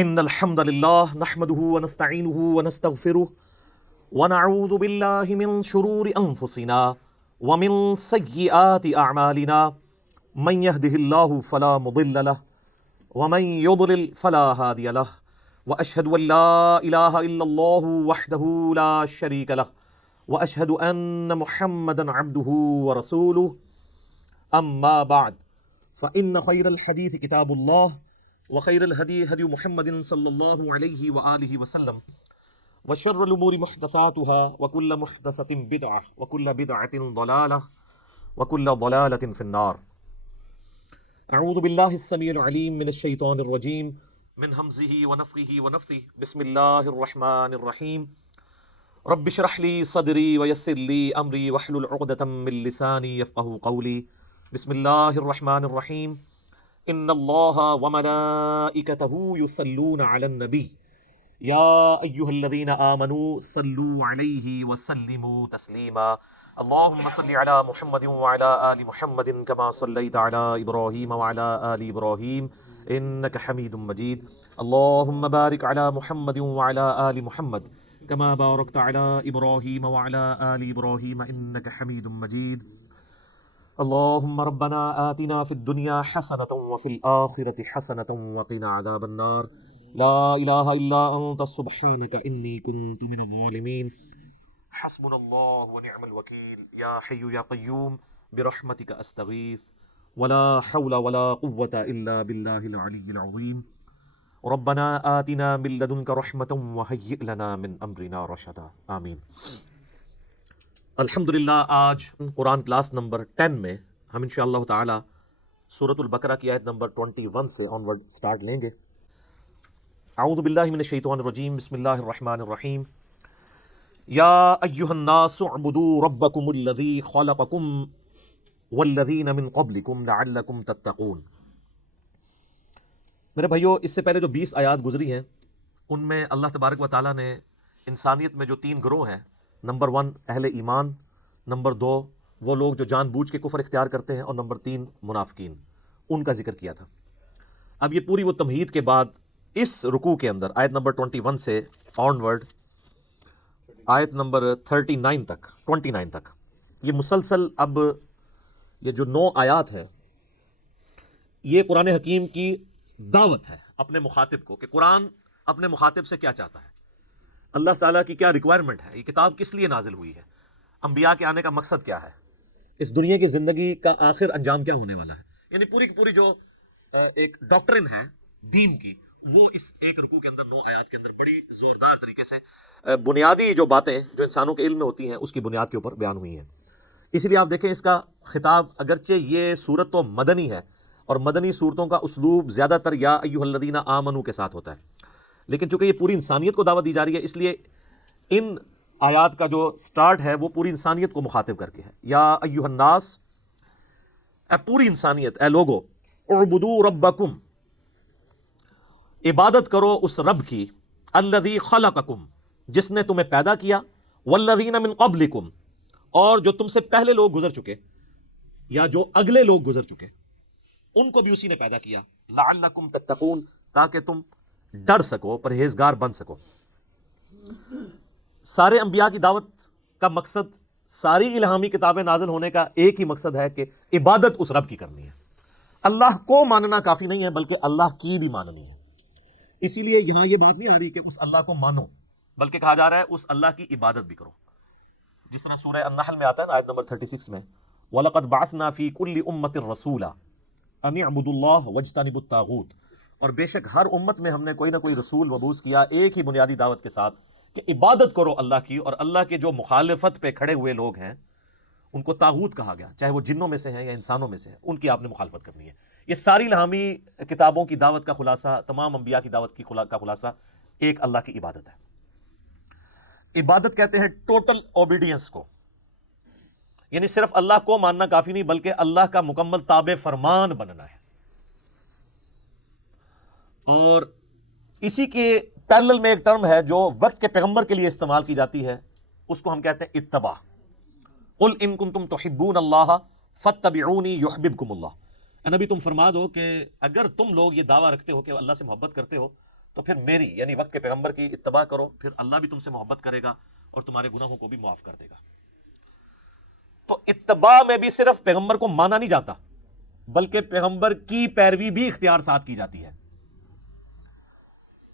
إن الحمد لله نحمده ونستعينه ونستغفره ونعوذ بالله من شرور أنفسنا ومن سيئات أعمالنا من يهده الله فلا مضل له ومن يضلل فلا هادي له وأشهد أن لا إله إلا الله وحده لا شريك له وأشهد أن محمدا عبده ورسوله أما بعد فإن خير الحديث كتاب الله وخير الهدي هدي محمد صلى الله عليه وآله وسلم وشر الأمور محدثاتها وكل محدثة بدعة وكل بدعة ضلالة وكل ضلالة في النار. أعوذ بالله السميع العليم من الشيطان الرجيم من همزه ونفخه ونفثه. بسم الله الرحمن الرحيم. رب اشرح لي صدري ويسر لي أمري واحلل عقدة من لساني يفقهوا قولي. بسم الله الرحمن الرحيم. إن الله وملائكته يصلون على النبي يا أيها الذين آمنوا صلوا عليه وسلموا تسليما. اللهم صل على محمد وعلى آل محمد كما صليت على إبراهيم وعلى آل إبراهيم إنك حميد مجيد. اللهم بارك على محمد وعلى آل محمد كما باركت على إبراهيم وعلى آل إبراهيم إنك حميد مجيد. اللهم ربنا آتنا في الدنيا حسنة وفي الآخرة حسنة وقنا عذاب النار. لا إله إلا أنت سبحانك إني كنت من الظالمين. حسبنا الله ونعم الوكيل. يا حي يا قيوم برحمتك أستغيث ولا حول ولا قوة إلا بالله العلي العظيم. ربنا آتنا من لدنك رحمة وهيئ لنا من أمرنا رشدا. آمین. الحمدللہ آج قرآن کلاس نمبر 10 میں ہم انشاءاللہ تعالی سورۃ البقرہ کی آیت نمبر 21 سے آنورڈ سٹارٹ لیں گے. اعوذ باللہ من الشیطان الرجیم. بسم اللہ الرحمن الرحیم. یا ایہا الناس اعبدوا ربکم الذی خلقکم والذین من قبلکم لعلکم تتقون. میرے بھائیو، اس سے پہلے جو 20 آیات گزری ہیں ان میں اللہ تبارک و تعالیٰ نے انسانیت میں جو 3 گروہ ہیں، نمبر 1 اہل ایمان، نمبر 2 وہ لوگ جو جان بوجھ کے کفر اختیار کرتے ہیں، اور نمبر 3 منافقین، ان کا ذکر کیا تھا. اب یہ پوری وہ تمہید کے بعد اس رکوع کے اندر آیت نمبر 21 سے آنورڈ آیت نمبر 39 تک یہ مسلسل اب یہ جو 9 آیات ہے یہ قرآن حکیم کی دعوت ہے اپنے مخاطب کو، کہ قرآن اپنے مخاطب سے کیا چاہتا ہے، اللہ تعالیٰ کی کیا ریکوائرمنٹ ہے، یہ کتاب کس لیے نازل ہوئی ہے، انبیاء کے آنے کا مقصد کیا ہے، اس دنیا کی زندگی کا آخر انجام کیا ہونے والا ہے. یعنی پوری کی پوری جو ایک ڈاکٹرن ہے دین کی، وہ اس ایک رکوع کے اندر 9 آیات کے اندر بڑی زوردار طریقے سے بنیادی جو باتیں جو انسانوں کے علم میں ہوتی ہیں اس کی بنیاد کے اوپر بیان ہوئی ہیں. اسی لیے آپ دیکھیں اس کا خطاب، اگرچہ یہ صورت تو مدنی ہے اور مدنی صورتوں کا اسلوب زیادہ تر یا ایھا الذین آمنوا کے ساتھ ہوتا ہے، لیکن چونکہ یہ پوری انسانیت کو دعوت دی جا رہی ہے اس لیے ان آیات کا جو سٹارٹ ہے وہ پوری انسانیت کو مخاطب کر کے ہے. یا ایھا الناس، اے پوری انسانیت، اے لوگو، اعبدوا ربکم، عبادت کرو اس رب کی، الذی خلقکم، جس نے تمہیں پیدا کیا، والذین من قبلکم، اور جو تم سے پہلے لوگ گزر چکے یا جو اگلے لوگ گزر چکے ان کو بھی اسی نے پیدا کیا، لعلکم تتقون، تاکہ تم ڈر سکو، پرہیزگار بن سکو. سارے انبیاء کی دعوت کا مقصد، ساری الہامی کتابیں نازل ہونے کا ایک ہی مقصد ہے کہ عبادت اس رب کی کرنی ہے. اللہ کو ماننا کافی نہیں ہے بلکہ اللہ کی بھی ماننی ہے. اسی لیے یہاں یہ بات نہیں آ رہی کہ اس اللہ کو مانو، بلکہ کہا جا رہا ہے اس اللہ کی عبادت بھی کرو. جس طرح سورہ النحل میں آتا ہے نا آیت نمبر 36 میں، وَلَقَدْ بَعَثْنَا فِي كُلِّ أُمَّةٍ رَسُولًا أَنِ اعْبُدُوا اللَّهَ وَاجْتَنِبُوا الطَّاغُوتَ. اور بے شک ہر امت میں ہم نے کوئی نہ کوئی رسول مبعوث کیا ایک ہی بنیادی دعوت کے ساتھ کہ عبادت کرو اللہ کی، اور اللہ کے جو مخالفت پہ کھڑے ہوئے لوگ ہیں ان کو طاغوت کہا گیا، چاہے وہ جنوں میں سے ہیں یا انسانوں میں سے ہیں، ان کی آپ نے مخالفت کرنی ہے. یہ ساری الہامی کتابوں کی دعوت کا خلاصہ، تمام انبیاء کی دعوت کا خلاصہ ایک اللہ کی عبادت ہے. عبادت کہتے ہیں ٹوٹل اوبیڈینس کو، یعنی صرف اللہ کو ماننا کافی نہیں بلکہ اللہ کا مکمل تابع فرمان بننا ہے. اور اسی کے پیرلل میں ایک ٹرم ہے جو وقت کے پیغمبر کے لیے استعمال کی جاتی ہے، اس کو ہم کہتے ہیں اتباع. قل ان کنتم تحبون اللہ فاتبعونی یحببکم اللہ. اے نبی تم فرما دو کہ اگر تم لوگ یہ دعویٰ رکھتے ہو کہ اللہ سے محبت کرتے ہو تو پھر میری یعنی وقت کے پیغمبر کی اتباع کرو، پھر اللہ بھی تم سے محبت کرے گا اور تمہارے گناہوں کو بھی معاف کر دے گا۔ تو اتباع میں بھی صرف پیغمبر کو مانا نہیں جاتا، بلکہ پیغمبر کی پیروی بھی اختیار ساتھ کی جاتی ہے۔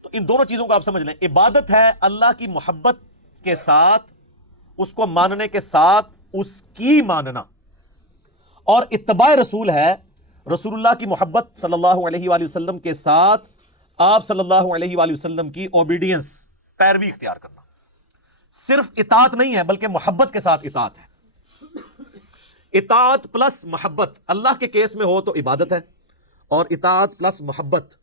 تو ان دونوں چیزوں کو آپ سمجھ لیں، عبادت ہے اللہ کی محبت کے ساتھ، اس کو ماننے کے ساتھ اس کی ماننا، اور اتباع رسول ہے رسول اللہ کی محبت صلی اللہ علیہ وآلہ وسلم کے ساتھ آپ صلی اللہ علیہ وآلہ وسلم کی اوبیڈینس، پیروی اختیار کرنا۔ صرف اطاعت نہیں ہے بلکہ محبت کے ساتھ اطاعت ہے۔ اطاعت پلس محبت اللہ کے کیس میں ہو تو عبادت ہے، اور اطاعت پلس محبت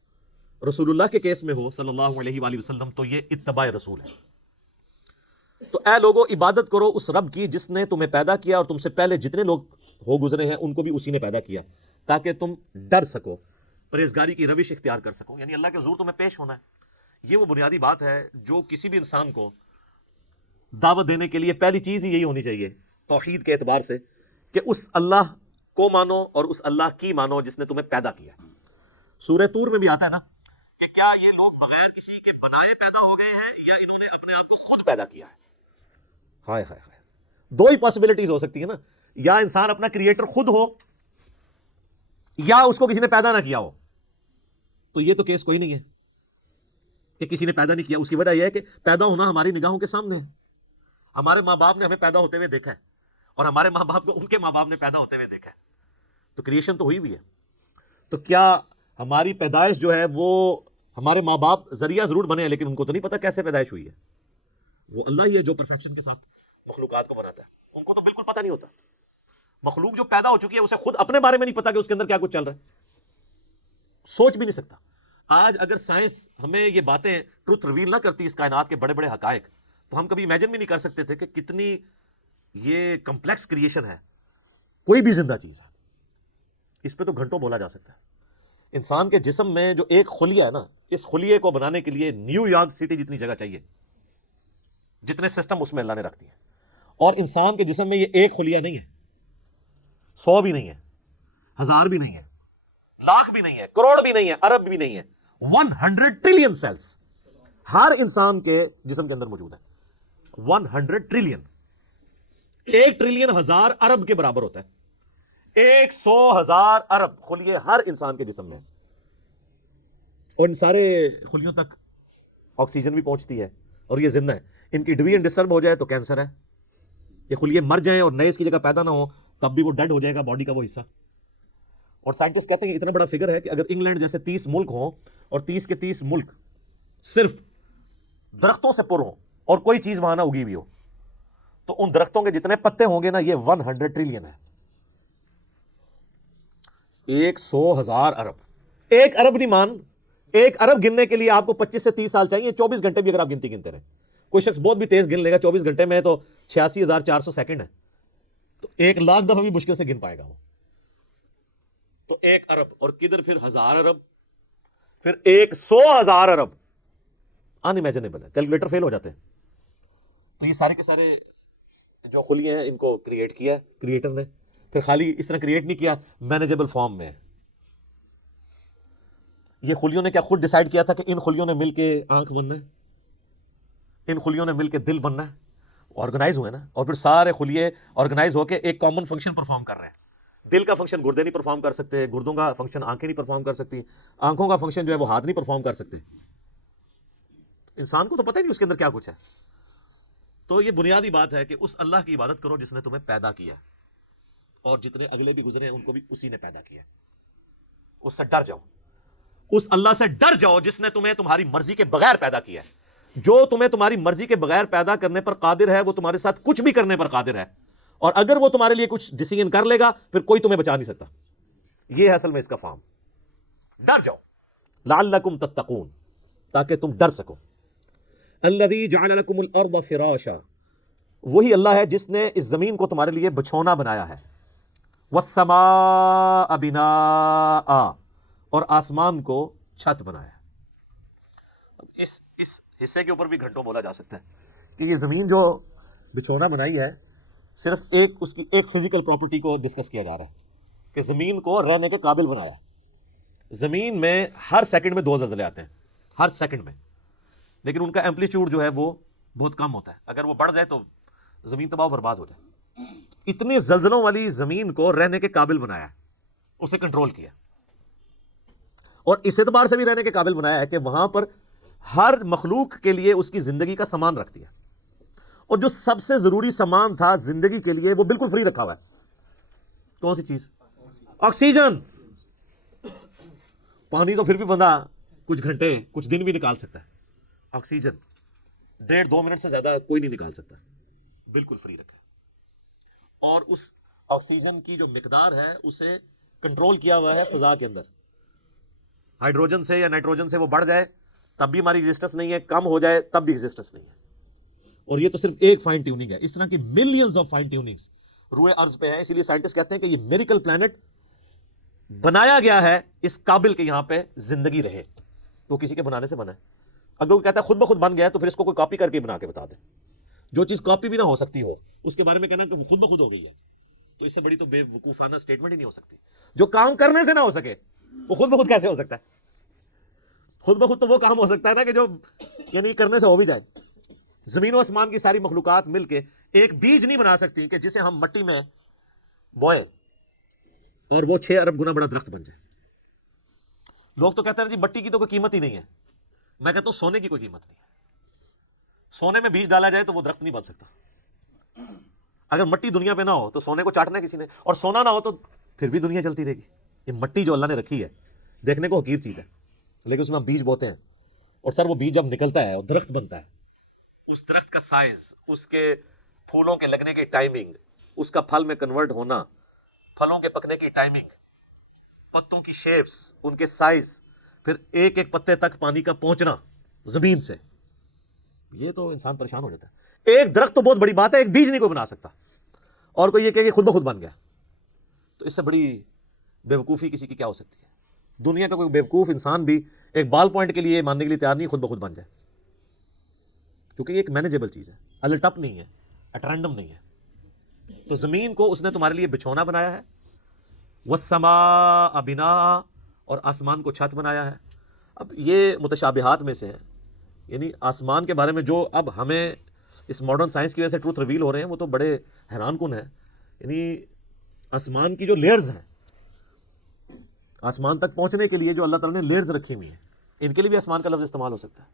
رسول اللہ کے کیس میں ہو صلی اللہ علیہ وآلہ وسلم تو یہ اتباع رسول ہے۔ تو اے لوگو، عبادت کرو اس رب کی جس نے تمہیں پیدا کیا اور تم سے پہلے جتنے لوگ ہو گزرے ہیں ان کو بھی اسی نے پیدا کیا، تاکہ تم ڈر سکو، پرہیزگاری کی روش اختیار کر سکو، یعنی اللہ کے حضور تمہیں پیش ہونا ہے۔ یہ وہ بنیادی بات ہے جو کسی بھی انسان کو دعوت دینے کے لیے پہلی چیز ہی یہی ہونی چاہیے توحید کے اعتبار سے، کہ اس اللہ کو مانو اور اس اللہ کی مانو جس نے تمہیں پیدا کیا۔ سورہ طور میں بھی آتا ہے نا کہ کیا یہ لوگ بغیر کسی کے بنائے پیدا ہو گئے ہیں یا انہوں نے اپنے آپ کو خود پیدا کیا ہے؟ ہائے ہائے ہائے، دو ہی پاسبلٹیز ہو سکتی ہیں نا، یا انسان اپنا کریٹر خود ہو یا اس کو کسی نے پیدا نہ کیا ہو۔ تو یہ تو کیس کوئی نہیں ہے کہ کسی نے پیدا نہیں کیا۔ اس کی وجہ یہ ہے کہ پیدا ہونا ہماری نگاہوں کے سامنے ہے، ہمارے ماں باپ نے ہمیں پیدا ہوتے ہوئے دیکھا ہے، اور ہمارے ماں باپ کو ان کے ماں باپ نے پیدا ہوتے ہوئے دیکھا ہے، تو کریشن تو ہوئی بھی ہے۔ تو کیا ہماری پیدائش جو ہے وہ ہمارے ماں باپ ذریعہ ضرور بنے ہیں، لیکن ان کو تو نہیں پتا کیسے پیدائش ہوئی ہے۔ وہ اللہ ہی ہے جو پرفیکشن کے ساتھ مخلوقات کو بناتا ہے، ان کو تو بالکل پتہ نہیں ہوتا۔ مخلوق جو پیدا ہو چکی ہے اسے خود اپنے بارے میں نہیں پتا کہ اس کے اندر کیا کچھ چل رہا ہے، سوچ بھی نہیں سکتا۔ آج اگر سائنس ہمیں یہ باتیں ٹروتھ ریویل نہ کرتی اس کائنات کے بڑے بڑے حقائق، تو ہم کبھی امیجن بھی نہیں کر سکتے تھے کہ کتنی یہ کمپلیکس کریشن ہے، کوئی بھی زندہ چیز ہے۔ اس پہ تو گھنٹوں بولا جا سکتا ہے۔ انسان کے جسم میں جو ایک خلیہ ہے نا، اس خلیے کو بنانے کے لیے نیو یارک سٹی جتنی جگہ چاہیے، جتنے سسٹم اس میں اللہ نے رکھ دیے، اور انسان کے جسم میں یہ ایک خلیہ نہیں ہے، 100 بھی نہیں ہے، 1000 بھی نہیں ہے، لاکھ بھی نہیں ہے، کروڑ بھی نہیں ہے، ارب بھی نہیں ہے، 100 ٹریلین سیلز ہر انسان کے جسم کے اندر موجود ہے۔ 100 ٹریلین، 1 ٹریلین 1000 ارب کے برابر ہوتا ہے۔ 100,000 ارب خلیے ہر انسان کے جسم میں، اور ان سارے خلیوں تک آکسیجن بھی پہنچتی ہے، اور یہ زندہ ہے۔ ان کی ڈویژن ڈسٹرب ہو جائے تو کینسر ہے، یہ خلیے مر جائیں اور نئے اس کی جگہ پیدا نہ ہو تب بھی وہ ڈیڈ ہو جائے گا باڈی کا وہ حصہ۔ اور سائنٹسٹ کہتے ہیں کہ اتنا بڑا فگر ہے کہ اگر انگلینڈ جیسے 30 ملک ہوں اور 30 کے 30 ملک صرف درختوں سے پر ہوں اور کوئی چیز وہاں نہ اگی ہوئی ہو، تو ان درختوں کے جتنے پتے ہوں گے نا، یہ 100 ٹریلین ہے۔ 100,000 ارب، 1 ارب نہیں مان، 1 ارب گننے کے لیے آپ کو 25 سے 30 سال چاہیے، 24 گھنٹے بھی اگر آپ گنتی گنتے رہیں۔ کوئی شخص بہت بھی تیز گن لے گا، 24 گھنٹے میں تو 86,400 سیکنڈ ہے، تو 1,00,000 دفعہ بھی مشکل سے گن پائے گا وہ۔ تو 1 ارب، اور کدھر پھر 1000 ارب، پھر 100,000 ارب، انیمیجنیبل ہے، کیلکولیٹر فیل ہو جاتے ہیں۔ تو یہ سارے کے سارے جو خلیے ہیں ان کو کریٹ کیا ہے کریٹر نے، پھر خالی اس طرح کریٹ نہیں کیا، مینیجیبل فارم میں۔ یہ خلیوں نے کیا خود ڈیسائیڈ کیا تھا کہ ان خلیوں نے مل کے آنکھ بننا ہے، ان خلیوں نے مل کے دل بننا ہے؟ آرگنائز ہوئے نا، اور پھر سارے خلیے آرگنائز ہو کے ایک کامن فنکشن پرفارم کر رہے ہیں۔ دل کا فنکشن گردے نہیں پرفارم کر سکتے، گردوں کا فنکشن آنکھیں نہیں پرفارم کر سکتی، آنکھوں کا فنکشن جو ہے وہ ہاتھ نہیں پرفارم کر سکتے۔ انسان کو تو پتہ ہی نہیں اس کے اندر کیا کچھ ہے۔ تو یہ بنیادی بات ہے کہ اس اللہ کی عبادت کرو جس نے تمہیں پیدا کیا، اور جتنے اگلے بھی گزرے ہیں ان کو بھی اسی نے پیدا کیا۔ اس سے ڈر جاؤ، اس اللہ سے ڈر جاؤ جس نے تمہیں تمہاری مرضی کے بغیر پیدا کیا ہے۔ جو تمہیں تمہاری مرضی کے بغیر پیدا کرنے پر قادر ہے، وہ تمہارے ساتھ کچھ بھی کرنے پر قادر ہے، اور اگر وہ تمہارے لیے کچھ ڈیسیژن کر لے گا پھر کوئی تمہیں بچا نہیں سکتا۔ یہ ہے اصل میں اس کا فارم۔ ڈر جاؤ، لعلکم تتقون، تاکہ تم ڈر سکو۔ الذی جعل لکم الارض فراشا، وہی اللہ ہے جس نے اس زمین کو تمہارے لیے بچھونا بنایا ہے۔ والسماء بناء، اور آسمان کو چھت بنایا ہے۔ اس حصے کے اوپر بھی گھنٹوں بولا جا سکتا ہے کہ یہ زمین جو بچھونا بنائی ہے، صرف اس کی ایک فزیکل پراپرٹی کو ڈسکس کیا جا رہا ہے کہ زمین کو رہنے کے قابل بنایا ہے۔ زمین میں ہر سیکنڈ میں 2 زلزلے آتے ہیں، ہر سیکنڈ میں، لیکن ان کا ایمپلیٹیوڈ جو ہے وہ بہت کم ہوتا ہے. اگر وہ بڑھ جائے تو زمین تباہ و برباد ہو جائے. اتنے زلزلوں والی زمین کو رہنے کے قابل بنایا ہے، اسے کنٹرول کیا، اور اس اعتبار سے بھی رہنے کے قابل بنایا ہے کہ وہاں پر ہر مخلوق کے لیے اس کی زندگی کا سامان رکھ دیا، اور جو سب سے ضروری سامان تھا زندگی کے لیے وہ بالکل فری رکھا ہوا ہے. کون سی چیز؟ آکسیجن. پانی تو پھر بھی بندہ کچھ گھنٹے کچھ دن بھی نکال سکتا ہے، آکسیجن 1.5-2 منٹ سے زیادہ کوئی نہیں نکال سکتا. بالکل فری رکھے، اور اس آکسیجن کی جو مقدار ہے اسے کنٹرول کیا ہوا ہے فضا کے اندر. ہائیڈروجن سے یا نائٹروجن سے وہ بڑھ جائے تب بھی ہماری ایگزسٹنس نہیں ہے، کم ہو جائے تب بھی ایگزسٹنس نہیں ہے. اور یہ تو صرف ایک فائن ٹیوننگ ہے، اس طرح کی ملینز آف فائن ٹیوننگز روئے ارض پہ ہے. اسی لیے سائنٹسٹ کہتے ہیں کہ یہ میریکل پلانٹ بنایا گیا ہے اس قابل کہ یہاں پہ زندگی رہے. تو کسی کے بنانے سے بنا ہے. اگر وہ کہتا ہے خود بخود بن گیا ہے تو پھر اس کو کوئی کاپی کر کے بنا کے بتا دے. جو چیز کاپی بھی نہ ہو سکتی ہو اس کے بارے میں کہنا کہ وہ خود بخود ہو گئی ہے، تو اس سے بڑی تو بے وقوفانہ اسٹیٹمنٹ ہی نہیں ہو سکتی. جو کام کرنے سے نہ ہو سکے وہ خود بخود کیسے ہو سکتا ہے؟ خود بخود تو وہ کام ہو سکتا ہے نا کہ جو یعنی کرنے سے ہو بھی جائے. زمین و آسمان کی ساری مخلوقات مل کے ایک بیج نہیں بنا سکتی کہ جسے ہم مٹی میں بوئیں اور وہ 6 ارب گنا بڑا درخت بن جائے. لوگ تو کہتے ہیں جی مٹی کی تو کوئی قیمت ہی نہیں ہے. میں کہتا ہوں سونے کی کوئی قیمت نہیں ہے. سونے میں بیج ڈالا جائے تو وہ درخت نہیں بن سکتا. اگر مٹی دنیا پہ نہ ہو تو سونے کو چاٹنا ہے کسی نے، اور سونا نہ ہو تو پھر بھی دنیا چلتی رہے گی. یہ مٹی جو اللہ نے رکھی ہے دیکھنے کو حقیر چیز ہے، لیکن اس میں ہم بیج بوتے ہیں، اور سر وہ بیج جب نکلتا ہے اور درخت بنتا ہے، اس درخت کا سائز، اس کے پھولوں کے لگنے کی ٹائمنگ، اس کا پھل میں کنورٹ ہونا، پھلوں کے پکنے کی ٹائمنگ، پتوں کی شیپس، ان کے سائز، پھر ایک ایک پتے تک پانی کا پہنچنا زمین سے، یہ تو انسان پریشان ہو جاتا ہے. ایک درخت تو بہت بڑی بات ہے، ایک بیج نہیں کوئی بنا سکتا، اور کوئی یہ کہ خود بخود بن گیا. تو اس سے بڑی بیوقوفی کسی کی کیا ہو سکتی ہے؟ دنیا کا کوئی بیوقوف انسان بھی ایک بال پوائنٹ کے لیے ماننے کے لیے تیار نہیں خود بخود بن جائے، کیونکہ یہ ایک مینیجیبل چیز ہے، الٹپ نہیں ہے، ایٹ رینڈم نہیں ہے. تو زمین کو اس نے تمہارے لیے بچھونا بنایا ہے، والسماء بناء، اور آسمان کو چھت بنایا ہے. اب یہ متشابہات میں سے ہے، یعنی آسمان کے بارے میں جو اب ہمیں اس ماڈرن سائنس کی وجہ سے ٹروتھ ریویل ہو رہے ہیں وہ تو بڑے حیران کن ہیں. یعنی آسمان کی جو لیئرز ہیں، آسمان تک پہنچنے کے لیے جو اللہ تعالیٰ نے لیئرز رکھی ہوئی ہیں، ان کے لیے بھی آسمان کا لفظ استعمال ہو سکتا ہے.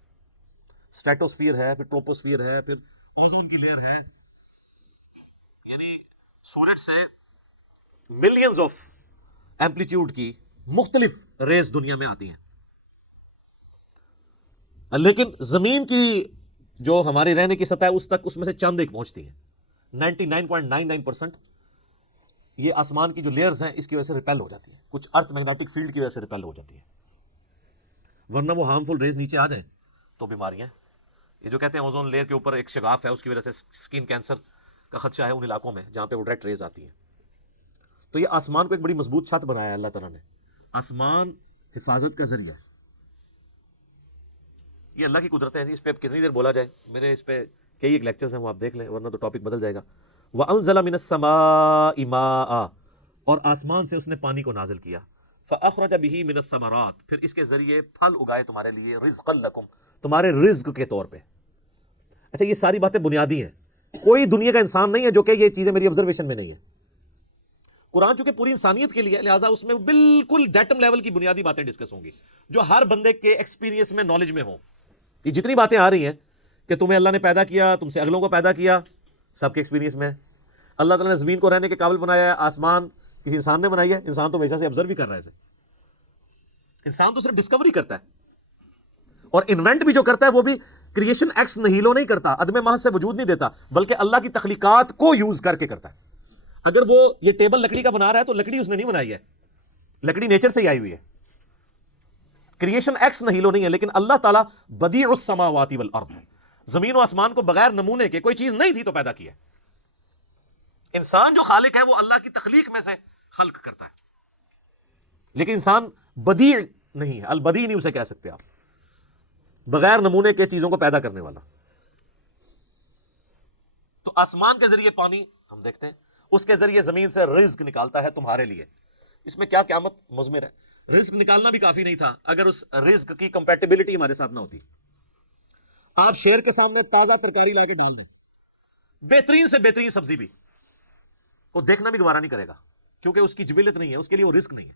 اسٹریٹوسفیئر ہے، پھر ٹروپوسفیئر ہے، پھر اوزون کی لیئر ہے. یعنی سورج سے ملینز آف ایمپلیٹیوڈ کی مختلف ریز دنیا میں آتی ہیں، لیکن زمین کی جو ہماری رہنے کی سطح ہے اس تک اس میں سے چند ایک پہنچتی ہیں. 99.99% یہ آسمان کی جو لیئرز ہیں اس کی وجہ سے ریپیل ہو جاتی ہیں، کچھ ارتھ میگنیٹک فیلڈ کی وجہ سے ریپیل ہو جاتی ہیں، ورنہ وہ ہارمفل ریز نیچے آ جائیں تو بیماریاں. یہ جو کہتے ہیں اوزون لیئر کے اوپر ایک شگاف ہے، اس کی وجہ سے سکن کینسر کا خدشہ ہے ان علاقوں میں جہاں پہ وہ ڈائریکٹ ریز آتی ہیں. تو یہ آسمان کو ایک بڑی مضبوط چھت بنایا ہے اللہ تعالیٰ نے. آسمان حفاظت کا ذریعہ ہے. یہ اللہ کی قدرت ہے، اس پہ کتنی دیر بولا جائے. میرے اس پہ کئی ایک لیکچرز ہیں، وہ آپ دیکھ لیں ورنہ تو ٹاپک بدل جائے گا. وَأَنزَلَ مِنَ السَّمَاءِ مَاءً، اور آسمان سے اس نے پانی کو نازل کیا. فَأَخْرَجَ بِهِ مِنَ الثَّمَرَاتِ، پھر اس کے ذریعے پھل اگائے تمہارے لیے، رِزْقًا لَكُمْ، تمہارے رزق کے طور پہ. اچھا یہ ساری باتیں بنیادی ہیں، کوئی دنیا کا انسان نہیں ہے جو کہ یہ چیزیں میری آبزرویشن میں نہیں ہیں. قرآن چونکہ پوری انسانیت کے لیے، لہٰذا اس میں بالکل ڈیٹم لیول کی بنیادی باتیں ڈسکس ہوں گی جو ہر بندے کے ایکسپیرینس میں، نالج میں ہوں. یہ جتنی باتیں آ رہی ہیں کہ تمہیں اللہ نے پیدا کیا، تم سے اگلوں کو پیدا کیا، سب کے ایکسپیرینس میں. اللہ تعالیٰ نے زمین کو رہنے کے قابل بنایا ہے، آسمان کسی انسان نے بنائی ہے. انسان تو ہمیشہ سے آبزرو بھی کر رہا ہے اسے. انسان تو صرف ڈسکوری کرتا ہے، اور انوینٹ بھی جو کرتا ہے وہ بھی کریشن ایکس نہیلو نہیں کرتا، عدم محض سے وجود نہیں دیتا، بلکہ اللہ کی تخلیقات کو یوز کر کے کرتا ہے. اگر وہ یہ ٹیبل لکڑی کا بنا رہا ہے تو لکڑی اس نے نہیں بنائی ہے، لکڑی نیچر سے ہی آئی ہوئی ہے. کریشن ایکس نہیلو نہیں ہے، لیکن اللہ تعالیٰ بدیع السماوات والارض، زمین و آسمان کو بغیر نمونے کے، کوئی چیز نہیں تھی تو پیدا کیا. انسان جو خالق ہے وہ اللہ کی تخلیق میں سے خلق کرتا ہے، لیکن انسان بدیع نہیں ہے، البدیع نہیں اسے کہہ سکتے آپ، بغیر نمونے کے چیزوں کو پیدا کرنے والا. تو آسمان کے ذریعے پانی ہم دیکھتے ہیں، اس کے ذریعے زمین سے رزق نکالتا ہے تمہارے لیے. اس میں کیا قیامت مضمر ہے. رزق نکالنا بھی کافی نہیں تھا اگر اس رزق کی کمپیٹیبلٹی ہمارے ساتھ نہ ہوتی. آپ شیر کے سامنے تازہ ترکاری لا کے ڈال دیں, بہترین سے بہترین سبزی بھی, وہ دیکھنا بھی گوارا نہیں کرے گا, کیونکہ اس کی جبلت نہیں ہے, اس کے لیے وہ رزق نہیں ہے.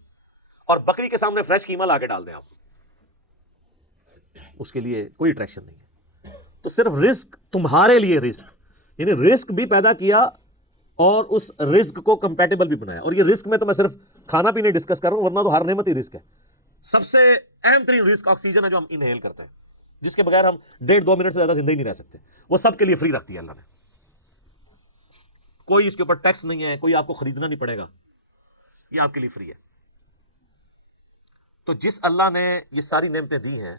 اور بکری کے سامنے فریش قیمہ لا کے ڈال دیں آپ, اس کے لیے کوئی اٹریکشن نہیں ہے. تو صرف رزق تمہارے لیے رزق, یعنی رزق بھی پیدا کیا اور اس رزق کو کمپیٹیبل بھی بنایا. اور یہ رزق میں تو میں صرف کھانا پینے ڈسکس کر رہا ہوں, ورنہ تو ہر نعمت ہی رزق ہے. سب سے اہم ترین رزق آکسیجن ہے جو ہم انہیل کرتے ہیں, جس کے بغیر ہم 1.5-2 منٹ سے زیادہ زندہ ہی نہیں رہ سکتے. وہ سب کے لیے فری رکھتی ہے اللہ نے, کوئی اس کے اوپر ٹیکس نہیں ہے, کوئی آپ کو خریدنا نہیں پڑے گا, یہ آپ کے لیے فری ہے. تو جس اللہ نے یہ ساری نعمتیں دی ہیں,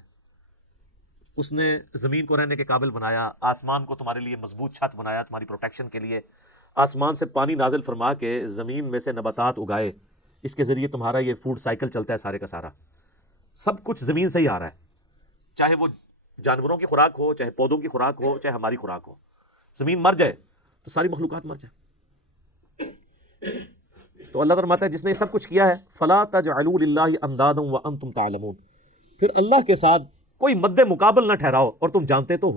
اس نے زمین کو رہنے کے قابل بنایا, آسمان کو تمہارے لیے مضبوط چھت بنایا تمہاری پروٹیکشن کے لیے, آسمان سے پانی نازل فرما کے زمین میں سے نباتات اگائے, اس کے ذریعے تمہارا یہ فوڈ سائیکل چلتا ہے سارے کا سارا. سب کچھ زمین سے ہی آ رہا ہے, چاہے وہ جانوروں کی خوراک ہو, چاہے پودوں کی خوراک ہو, چاہے ہماری خوراک ہو. زمین مر جائے تو ساری مخلوقات مر جائے. تو اللہ فرماتا ہے جس نے یہ سب کچھ کیا ہے, فلا تجعلوا للہ اندادا وانتم تعلمون, پھر اللہ کے ساتھ کوئی مد مقابل نہ ٹھہراؤ اور تم جانتے تو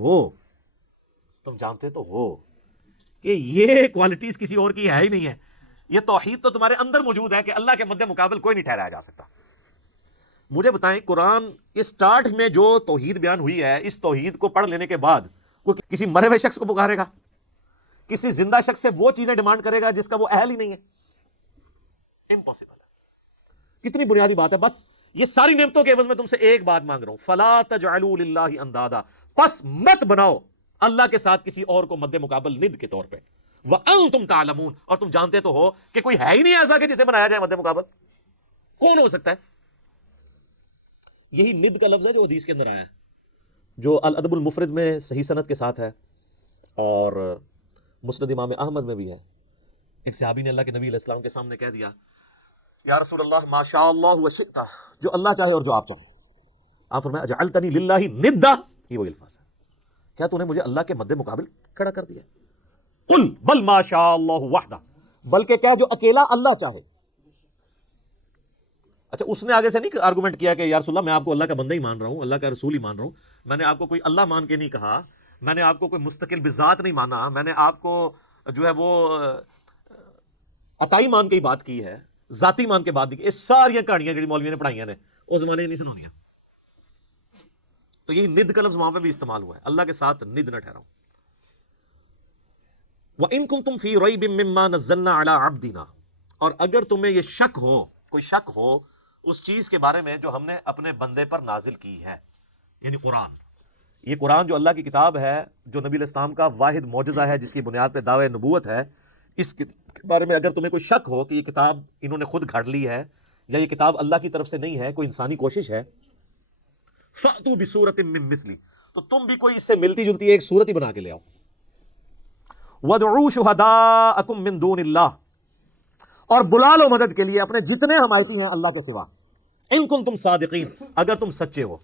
ہو کہ یہ کوالٹیز کسی اور کی ہے ہی نہیں ہے. یہ توحید تو تمہارے اندر موجود ہے کہ اللہ کے مد مقابل کوئی نہیں ٹھہرایا جا سکتا. مجھے بتائیں, قرآن کے سٹارٹ میں جو توحید بیان ہوئی ہے, اس توحید کو پڑھ لینے کے بعد وہ کسی مرے ہوئے شخص کو پکارے گا, کسی زندہ شخص سے وہ چیزیں ڈیمانڈ کرے گا جس کا وہ اہل ہی نہیں ہے؟ امپاسبل ہے. کتنی بنیادی بات ہے. بس یہ ساری نعمتوں کے عوض میں تم سے ایک بات مانگ رہا ہوں, فلا تجعلوا للہ اندادا, پس مت بناؤ اللہ کے ساتھ کسی اور کو مد مقابل ند کے طور پہ, وانتم تعلمون, اور تم جانتے تو ہو کہ کوئی ہے ہی نہیں ایسا کہ جسے بنایا جائے مد مقابل. کون ہو سکتا ہے؟ یہی ند کا لفظ ہے جو حدیث کے اندر آیا ہے, جو الادب المفرد میں صحیح سند کے ساتھ ہے, اور مسند امام احمد میں بھی ہے. ایک صحابی نے اللہ کے نبی علیہ السلام کے سامنے کہہ دیا, یا رسول اللہ ما شاء اللہ وشئت, جو اللہ چاہے اور جو آپ چاہو. آپ فرمایا اجعلتنی للہ ندا, یہ وہی الفاظ ہے, کیا تو نے مجھے اللہ کے مد مقابل کھڑا کر دیا؟ قل بل ما شاء اللہ وحدہ, بلکہ کیا جو اکیلا اللہ چاہے. اچھا, اس نے آگے سے نہیں آرگومنٹ کیا کہ یا رسول اللہ میں آپ کو اللہ کا بندہ ہی مان رہا ہوں, اللہ کا رسول ہی مان رہا ہوں, میں نے آپ کو کوئی اللہ مان کے نہیں کہا, میں نے آپ کو کوئی مستقل بذات نہیں مانا, میں نے آپ کو جو ہے وہ عطائی مان کے ہی بات کی ہے, ذاتی مان کے بات نہیں کی. یہ ساری کہانیاں جڑی مولویوں نے پڑھائیاں نے اس زمانے میں نہیں سنونیاں. تو یہی ند کا لفظ وہاں پہ بھی استعمال ہوا ہے, اللہ کے ساتھ ند نہ ٹھہراؤ. وَإِن كُنتُمْ فِي رَيْبٍ مِّمَّا نَزَّلْنَا عَلَىٰ عَبْدِنَا, اور اگر تمہیں یہ شک ہو, کوئی شک ہو اس چیز کے بارے میں جو ہم نے اپنے بندے پر نازل کی ہے, یعنی قرآن. یہ قرآن جو اللہ کی کتاب ہے, جو نبی علیہ السلام کا واحد معجزہ ہے, جس کی بنیاد پہ دعوی نبوت ہے, اس کے بارے میں اگر تمہیں کوئی شک ہو کہ یہ کتاب انہوں نے خود گھڑ لی ہے یا یہ کتاب اللہ کی طرف سے نہیں ہے, کوئی انسانی کوشش ہے, فَأْتُوا بِسُورَةٍ مِّن مِّثْلِهِ, تو تم بھی کوئی اس سے ملتی جلتی ایک صورت ہی بنا کے لے آؤ. وَادْعُوا شُهَدَاءَكُم مِّن دُونِ اللَّهِ, اور بلا لو مدد کے لیے اپنے جتنے حمایتی ہیں اللہ کے سوا, ان کنتم صادقین, اگر تم سچے ہو.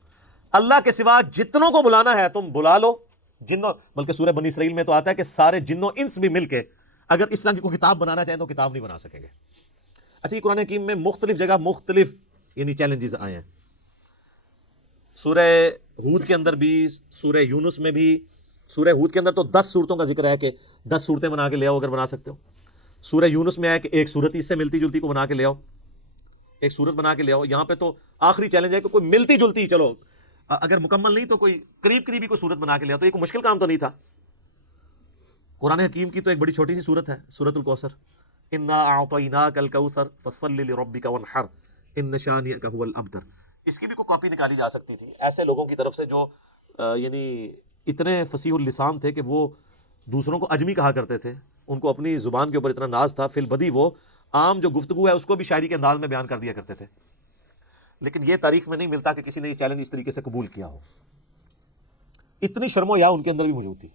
اللہ کے سوا جتنوں کو بلانا ہے تم بلا لو, جنوں, بلکہ سورہ بنی اسرائیل میں تو آتا ہے کہ سارے جنوں انس بھی مل کے اگر اس طرح کی کوئی کتاب بنانا چاہیں تو کتاب نہیں بنا سکیں گے. اچھا, یہ قرآن حکیم میں مختلف جگہ مختلف یعنی چیلنجز آئے ہیں. سورہ ہود کے اندر بھی, سورہ یونس میں بھی. سورہ ہود کے اندر تو 10 صورتوں کا ذکر ہے کہ 10 صورتیں بنا کے لے آؤ اگر بنا سکتے ہو. سورہ یونس میں ہے کہ ایک صورت اس سے ملتی جلتی کو بنا کے لے آؤ, ایک صورت بنا کے لے آؤ. یہاں پہ تو آخری چیلنج ہے کہ کوئی ملتی جلتی, چلو اگر مکمل نہیں تو کوئی قریب قریبی کوئی صورت بنا کے لے آؤ. تو یہ کوئی مشکل کام تو نہیں تھا. قرآن حکیم کی تو ایک بڑی چھوٹی سی صورت ہے, سورۃ الکوثر, انا اعطیناک الکوثر فصل لربک وانحر ان شانئک ھو الابتر. اس کی بھی کوئی کاپی نکالی جا سکتی تھی ایسے لوگوں کی طرف سے جو یعنی اتنے فصیح اللسان تھے کہ وہ دوسروں کو اجمی کہا کرتے تھے, ان کو اپنی زبان کے اوپر اتنا ناز تھا, فی البدی وہ عام جو گفتگو ہے اس کو بھی شاعری کے انداز میں بیان کر دیا کرتے تھے. لیکن یہ تاریخ میں نہیں ملتا کہ کسی نے یہ چیلنج اس طریقے سے قبول کیا ہو. اتنی شرم و حیا ان کے اندر بھی موجود تھی.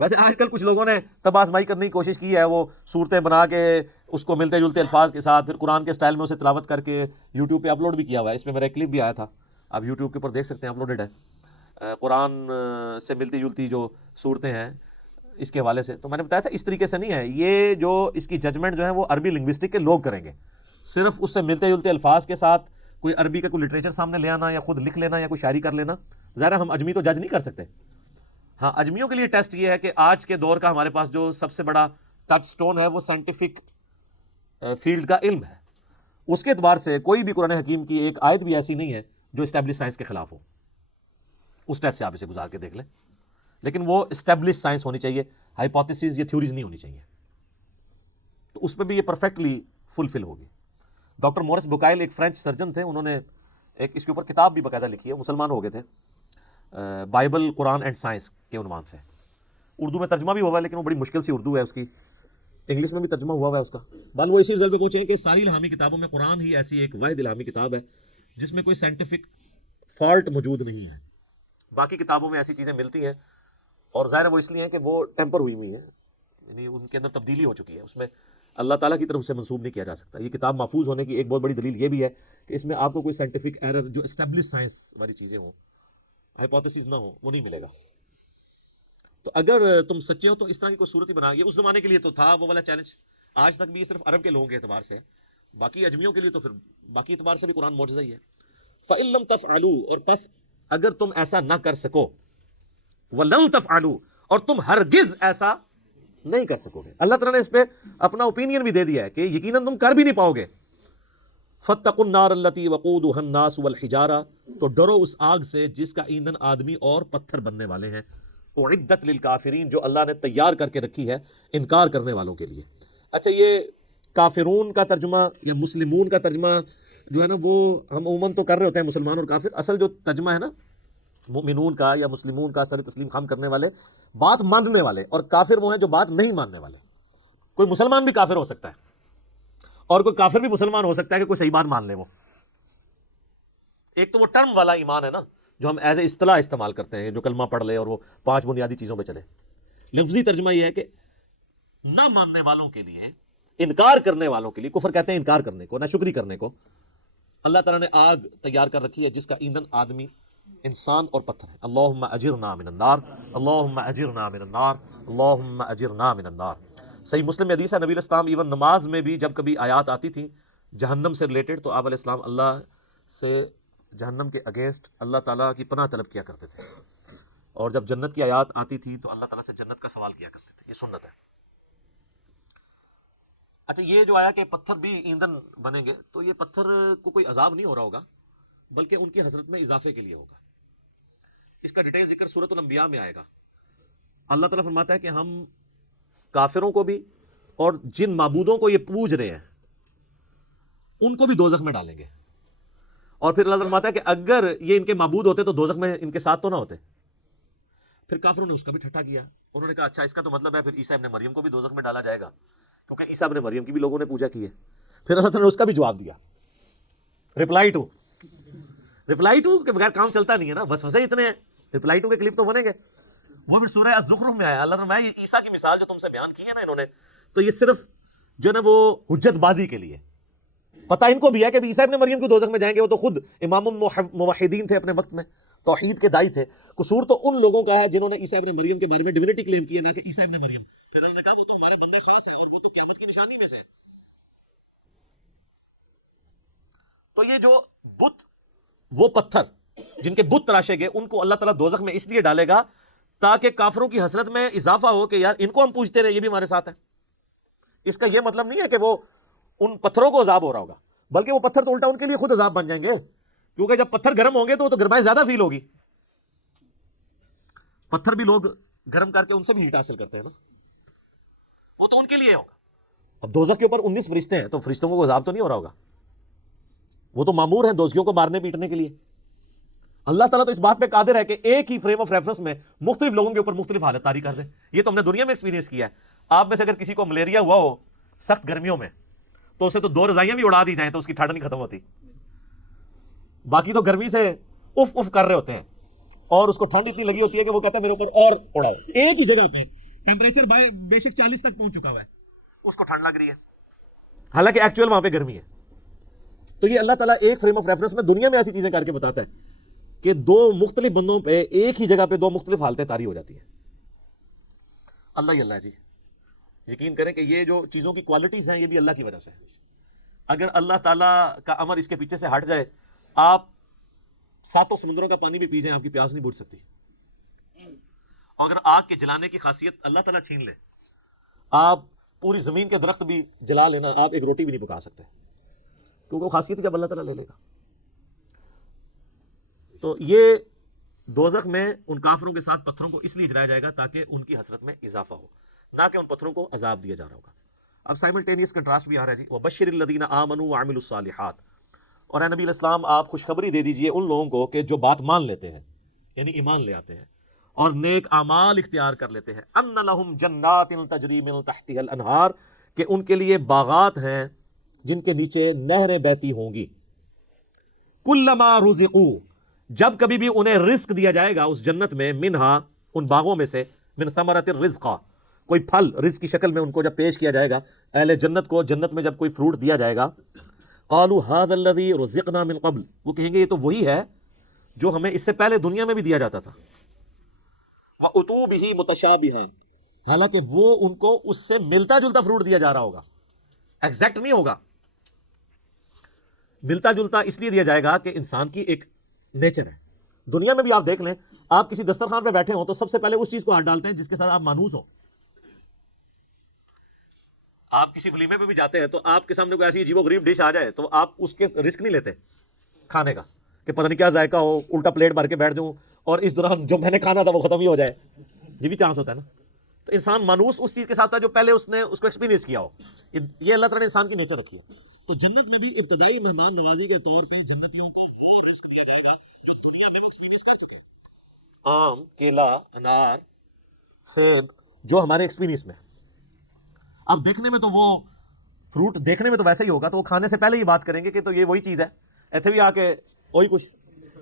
ویسے آج کل کچھ لوگوں نے تب آزمائی کرنے کی کوشش کی ہے, وہ صورتیں بنا کے اس کو ملتے جلتے الفاظ کے ساتھ پھر قرآن کے سٹائل میں اسے تلاوت کر کے یوٹیوب پہ اپلوڈ بھی کیا ہوا ہے. اس میں میرا ایک کلپ بھی آیا تھا, آپ یوٹیوب کے اوپر دیکھ سکتے ہیں, اپلوڈڈ ہے. قرآن سے ملتی جلتی جو صورتیں ہیں اس کے حوالے سے. تو میں نے بتایا تھا اس طریقے سے نہیں ہے یہ, جو اس کی ججمنٹ جو ہے وہ عربی لنگوسٹک کے لوگ کریں گے, صرف اس سے ملتے جلتے الفاظ کے ساتھ کوئی عربی کا کوئی لٹریچر سامنے لے آنا یا خود لکھ لینا یا کوئی شاعری کر لینا، ظاہر ہم اجمی تو جج نہیں کر سکتے. ہاں اجمیوں کے لیے ٹیسٹ یہ ہے کہ آج کے دور کا ہمارے پاس جو سب سے بڑا ٹچ سٹون ہے وہ سائنٹیفک فیلڈ کا علم ہے. اس کے اعتبار سے کوئی بھی قرآن حکیم کی ایک آیت بھی ایسی نہیں ہے جو اسٹیبلش سائنس کے خلاف ہو. اس ٹیسٹ سے آپ اسے گزار کے دیکھ لیں. لیکن وہ اسٹیبلش سائنس ہونی چاہیے، ہائپوتھیسز یا تھیوریز نہیں ہونی چاہیے. تو اس پہ بھی یہ پرفیکٹلی فلفل ہوگی. ڈاکٹر مورس بوکائل ایک فرینچ سرجن تھے، انہوں نے ایک اس کے اوپر کتاب بھی باقاعدہ لکھی ہے، مسلمان ہو گئے تھے، بائبل قرآن اینڈ سائنس کے عنوان سے. اردو میں ترجمہ بھی ہوا ہے لیکن وہ بڑی مشکل سی اردو ہے اس کی، انگلش میں بھی ترجمہ ہوا ہے اس کا. بال وہ اسی رزلٹ پہ پہنچے ہیں کہ ساری الہامی کتابوں میں قرآن ہی ایسی ایک واحد الہامی کتاب ہے جس میں کوئی سائنٹیفک فالٹ موجود نہیں ہے. باقی کتابوں میں ایسی چیزیں ملتی ہیں اور ظاہر وہ اس لیے ہیں کہ وہ ٹیمپر ہوئی ہیں، یعنی ان کے اندر تبدیلی ہو چکی ہے، اس میں اللہ تعالیٰ کی طرف سے منسوب نہیں کیا جا سکتا. یہ کتاب محفوظ ہونے کی ایک بہت بڑی دلیل یہ بھی ہے کہ اس میں آپ کو کوئی سائنٹیفک ایرر جو اسٹیبلش سائنس والی چیزیں ہوں، ہائپوتھیسز نہ ہوں، وہ نہیں ملے گا. تو اگر تم سچے ہو تو اس طرح کی کوئی صورت ہی بنا. یہ اس زمانے کے لیے تو تھا وہ والا چیلنج، آج تک بھی یہ صرف عرب کے لوگوں کے اعتبار سے ہے، باقی اجمیوں کے لیے تو پھر باقی اعتبار سے بھی قرآن معجزہ ہی ہے. فَإِن لَمْ تَفْعَلُوا، اور پس اگر تم ایسا نہ کر سکو، وَلَن تَفْعَلُوا، اور تم ہرگز ایسا نہیں کر سکو گے. اللہ تعالیٰ نے اس پہ اپنا اوپینین بھی دے دیا ہے کہ یقیناً تم کر بھی نہیں پاؤ گے. فَاتَّقُوا النَّارَ الَّتِي وَقُودُهَا النَّاسُ وَالْحِجَارَةُ، تو ڈرو اس آگ سے جس کا ایندھن آدمی اور پتھر بننے والے ہیں. اعدت للکافرین، جو اللہ نے تیار کر کے رکھی ہے انکار کرنے والوں کے لیے. اچھا یہ کافرون کا ترجمہ یا مسلمون کا ترجمہ جو ہے نا وہ ہم عموماً تو کر رہے ہوتے ہیں مسلمان اور کافر. اصل جو ترجمہ ہے نا مؤمنون کا یا مسلمون کا، سر تسلیم خام کرنے والے، بات ماننے والے، اور کافر وہ ہیں جو بات نہیں ماننے والے. کوئی مسلمان بھی کافر ہو سکتا ہے اور کوئی کافر بھی مسلمان ہو سکتا ہے کہ کوئی صحیح بات مان لے. وہ ایک تو وہ ٹرم والا ایمان ہے نا جو ہم ایز اے اصطلاح استعمال کرتے ہیں، جو کلمہ پڑھ لے اور وہ 5 بنیادی چیزوں پہ چلے. لفظی ترجمہ یہ ہے کہ نہ ماننے والوں کے لیے، انکار کرنے والوں کے لیے، کفر کہتے ہیں انکار کرنے کو، نہ شکری کرنے کو، اللہ تعالیٰ نے آگ تیار کر رکھی ہے جس کا ایندھن آدمی، انسان اور پتھر ہے. اللہم اجرنا من النار، اللہم اجرنا من النار، اللہم اجرنا من النار. صحیح مسلم میں حدیث ہے، نبی علیہ السلام ایون نماز میں بھی جب کبھی آیات آتی تھی جہنم سے ریلیٹڈ تو آپ علیہ السلام اللہ سے جہنم کے اگینسٹ اللہ تعالیٰ کی پناہ طلب کیا کرتے تھے، اور جب جنت کی آیات آتی تھی تو اللہ تعالیٰ سے جنت کا سوال کیا کرتے تھے. یہ سنت ہے. اچھا یہ جو آیا کہ پتھر بھی ایندھن بنیں گے، تو یہ پتھر کو کوئی عذاب نہیں ہو رہا ہوگا بلکہ ان کی حسرت میں اضافے کے لیے ہوگا. اس کا ڈیٹیل ذکر سورۃ الانبیاء میں آئے گا. اللہ تعالیٰ فرماتا ہے کہ ہم کافروں کو بھی اور جن معبودوں کو یہ پوج رہے ہیں ان کو بھی دوزخ میں ڈالیں گے. اور پھر اللہ فرماتا ہے کہ اگر یہ ان کے معبود ہوتے تو دوزخ میں ان کے ساتھ تو نہ ہوتے. پھر کافروں نے اس کا بھی ٹھٹھا کیا. انہوں نے کہا اچھا اس کا تو مطلب ہے پھر عیسیٰ ابن مریم کو بھی دوزخ میں ڈالا جائے گا، کیونکہ عیسیٰ ابن مریم کی بھی لوگوں نے پوجا کی ہے. پھر اللہ تعالیٰ نے اس کا بھی جواب دیا، رپلائی ٹو کے بغیر کام چلتا نہیں ہے نا، وسوسے اتنے ہیں. رپلائی ٹو کے کلپ تو بنیں گے. وہ بھی سورہ الزخرف میں آیا. اللہ نے فرمایا یہ عیسیٰ کی مثال جو تم سے بیان کی ہے نا انہوں نے، تو یہ صرف جو ہے نا وہ حجت بازی کے لیے. پتہ ان کو بھی ہے کہ عیسیٰ ابن مریم کو دوزخ میں جائیں گے، وہ تو خود امام موحدین تھے اپنے وقت میں، توحید کے دائی تھے. قصور تو ان لوگوں کا ہے جنہوں نے عیسیٰ ابن مریم کے بارے میں ڈیوینٹی کلیم کیا، نہ کہ عیسیٰ ابن مریم. پھر اللہ نے کہا وہ تو ہمارے بندے خاص ہیں اور وہ تو قیامت کی نشانی میں سے. تو یہ جو بت، وہ پتھر جن کے بت تراشے گئے، ان کو اللہ تعالیٰ دوزخ میں اس لیے ڈالے گا تاکہ کافروں کی حسرت میں اضافہ ہو کہ یار ان کو ہم پوچھتے رہے، یہ بھی ہمارے ساتھ ہے. اس کا یہ مطلب نہیں ہے کہ وہ ان پتھروں کو عذاب ہو رہا ہوگا، بلکہ وہ پتھر تو الٹا ان کے لیے خود عذاب بن جائیں گے، کیونکہ جب پتھر گرم ہوں گے تو وہ تو گرمائی زیادہ فیل ہوگی. پتھر بھی لوگ گرم کر کے ان سے بھی ہیٹ حاصل کرتے ہیں نا، وہ تو ان کے لیے ہوگا. اب دوزخ کے اوپر 19 فرشتے ہیں تو فرشتوں کو عذاب تو نہیں ہو رہا ہوگا، وہ تو مامور ہیں دوزخیوں کو مارنے پیٹنے کے لیے. اللہ تعالیٰ تو اس بات پہ قادر ہے کہ ایک ہی فریم آف ریفرنس میں مختلف لوگوں کے اوپر مختلف حالت طاری کر دے. یہ تو ہم نے دنیا میں ایکسپیرینس کیا ہے. آپ میں سے اگر کسی کو ملیریا ہوا ہو سخت گرمیوں میں تو اسے تو 2 رضائیاں بھی اڑا دی جائیں تو اس کی ٹھنڈ نہیں ختم ہوتی. باقی تو گرمی سے اف اف کر رہے ہوتے ہیں اور اس کو ٹھنڈ اتنی لگی ہوتی ہے کہ وہ کہتا ہے میرے اوپر اور اڑاؤ. ایک ہی جگہ پہ ٹیمپریچر بے شک 40 تک پہنچ چکا ہوا ہے، اس کو ٹھنڈ لگ رہی ہے، حالانکہ ایکچوئل وہاں پہ گرمی ہے. تو یہ اللہ تعالیٰ ایک فریم آف ریفرنس میں دنیا میں ایسی چیزیں کر کے بتاتا ہے کہ 2 مختلف بندوں پہ ایک ہی جگہ پہ 2 مختلف حالتیں طاری ہو جاتی ہیں. اللہ ہی اللہ جی. یقین کریں کہ یہ جو چیزوں کی کوالٹیز ہیں یہ بھی اللہ کی وجہ سے. اگر اللہ تعالیٰ کا امر اس کے پیچھے سے ہٹ جائے آپ ساتوں سمندروں کا پانی بھی پی جائیں آپ کی پیاس نہیں بجھ سکتی. اگر آگ کے جلانے کی خاصیت اللہ تعالیٰ چھین لے، آپ پوری زمین کے درخت بھی جلا لینا، آپ ایک روٹی بھی نہیں پکا سکتے، کیونکہ وہ خاصیت جب اللہ تعالیٰ لے لے گا. تو یہ دوزخ میں ان کافروں کے ساتھ پتھروں کو اس لیے جلایا جائے گا تاکہ ان کی حسرت میں اضافہ ہو، نہ کہ ان پتھروں کو عذاب دیا جا رہا ہوگا. اب سائملٹینیس کنٹراسٹ بھی آ رہا ہے جی. وَبَشِّرِ الَّذِينَ آمَنُوا وَعَمِلُوا الصَّالِحَاتِ، اور اے نبی علیہ السلام آپ خوشخبری دے دیجئے ان لوگوں کو کہ جو بات مان لیتے ہیں، یعنی ایمان لے آتے ہیں اور نیک اعمال اختیار کر لیتے ہیں، ان لہم جنات تجری من تحتها الانہار، کہ ان کے لیے باغات ہیں جن کے نیچے نہریں بہتی ہوں گی. کلما رزقوا، جب کبھی بھی انہیں رزق دیا جائے گا اس جنت میں، منہا ان باغوں میں سے، من ثمرۃ الرزق، کوئی پھل رزق کی شکل میں ان کو جب پیش کیا جائے گا، اہل جنت کو جنت میں جب کوئی فروٹ دیا جائے گا، قالوا هذا الذي رزقنا من قبل، وہ کہیں گے یہ تو وہی ہے جو ہمیں اس سے پہلے دنیا میں بھی دیا جاتا تھا. وَأُتُوا بِهِ مُتَشَابِهًا، حالانکہ وہ ان کو اس سے ملتا جلتا فروٹ دیا جا رہا ہوگا، ایگزیکٹ نہیں ہوگا. ملتا جلتا اس لیے دیا جائے گا کہ انسان کی ایک نیچر ہے. دنیا میں بھی آپ دیکھ لیں، آپ کسی دسترخوان پہ بیٹھے ہوں تو سب سے پہلے اس چیز کو ہاتھ ڈالتے ہیں جس کے ساتھ آپ مانوس ہو. آپ کسی ولیمے پہ بھی جاتے ہیں تو آپ کے سامنے کوئی ایسی عجیب و غریب ڈش آ جائے تو آپ اس کے رسک نہیں لیتے کھانے کا کہ پتہ نہیں کیا ذائقہ ہو، الٹا پلیٹ بھر کے بیٹھ جاؤں اور اس دوران جو میں نے کھانا تھا وہ ختم ہی ہو جائے. یہ بھی چانس ہوتا ہے نا. تو انسان مانوس اس چیز کے ساتھ تھا جو پہلے اس نے اس کو ایکسپیرینس کیا ہو. یہ اللہ تعالیٰ نے انسان کی نیچر رکھی ہے. تو جنت میں بھی ابتدائی مہمان نوازی کے طور پہ جنتیوں کو وہ رزق دیا جائے گا جو دنیا میں ایکسپیرینس کر چکے ہیں. آم، کیلا، انار، سیب، جو ہمارے ایکسپیرینس میں. اب دیکھنے میں تو وہ فروٹ دیکھنے میں تو ویسا ہی ہوگا، تو وہ کھانے سے پہلے ہی بات کریں گے کہ تو یہ وہی چیز ہے، ایتھے بھی آ کے وہی کچھ.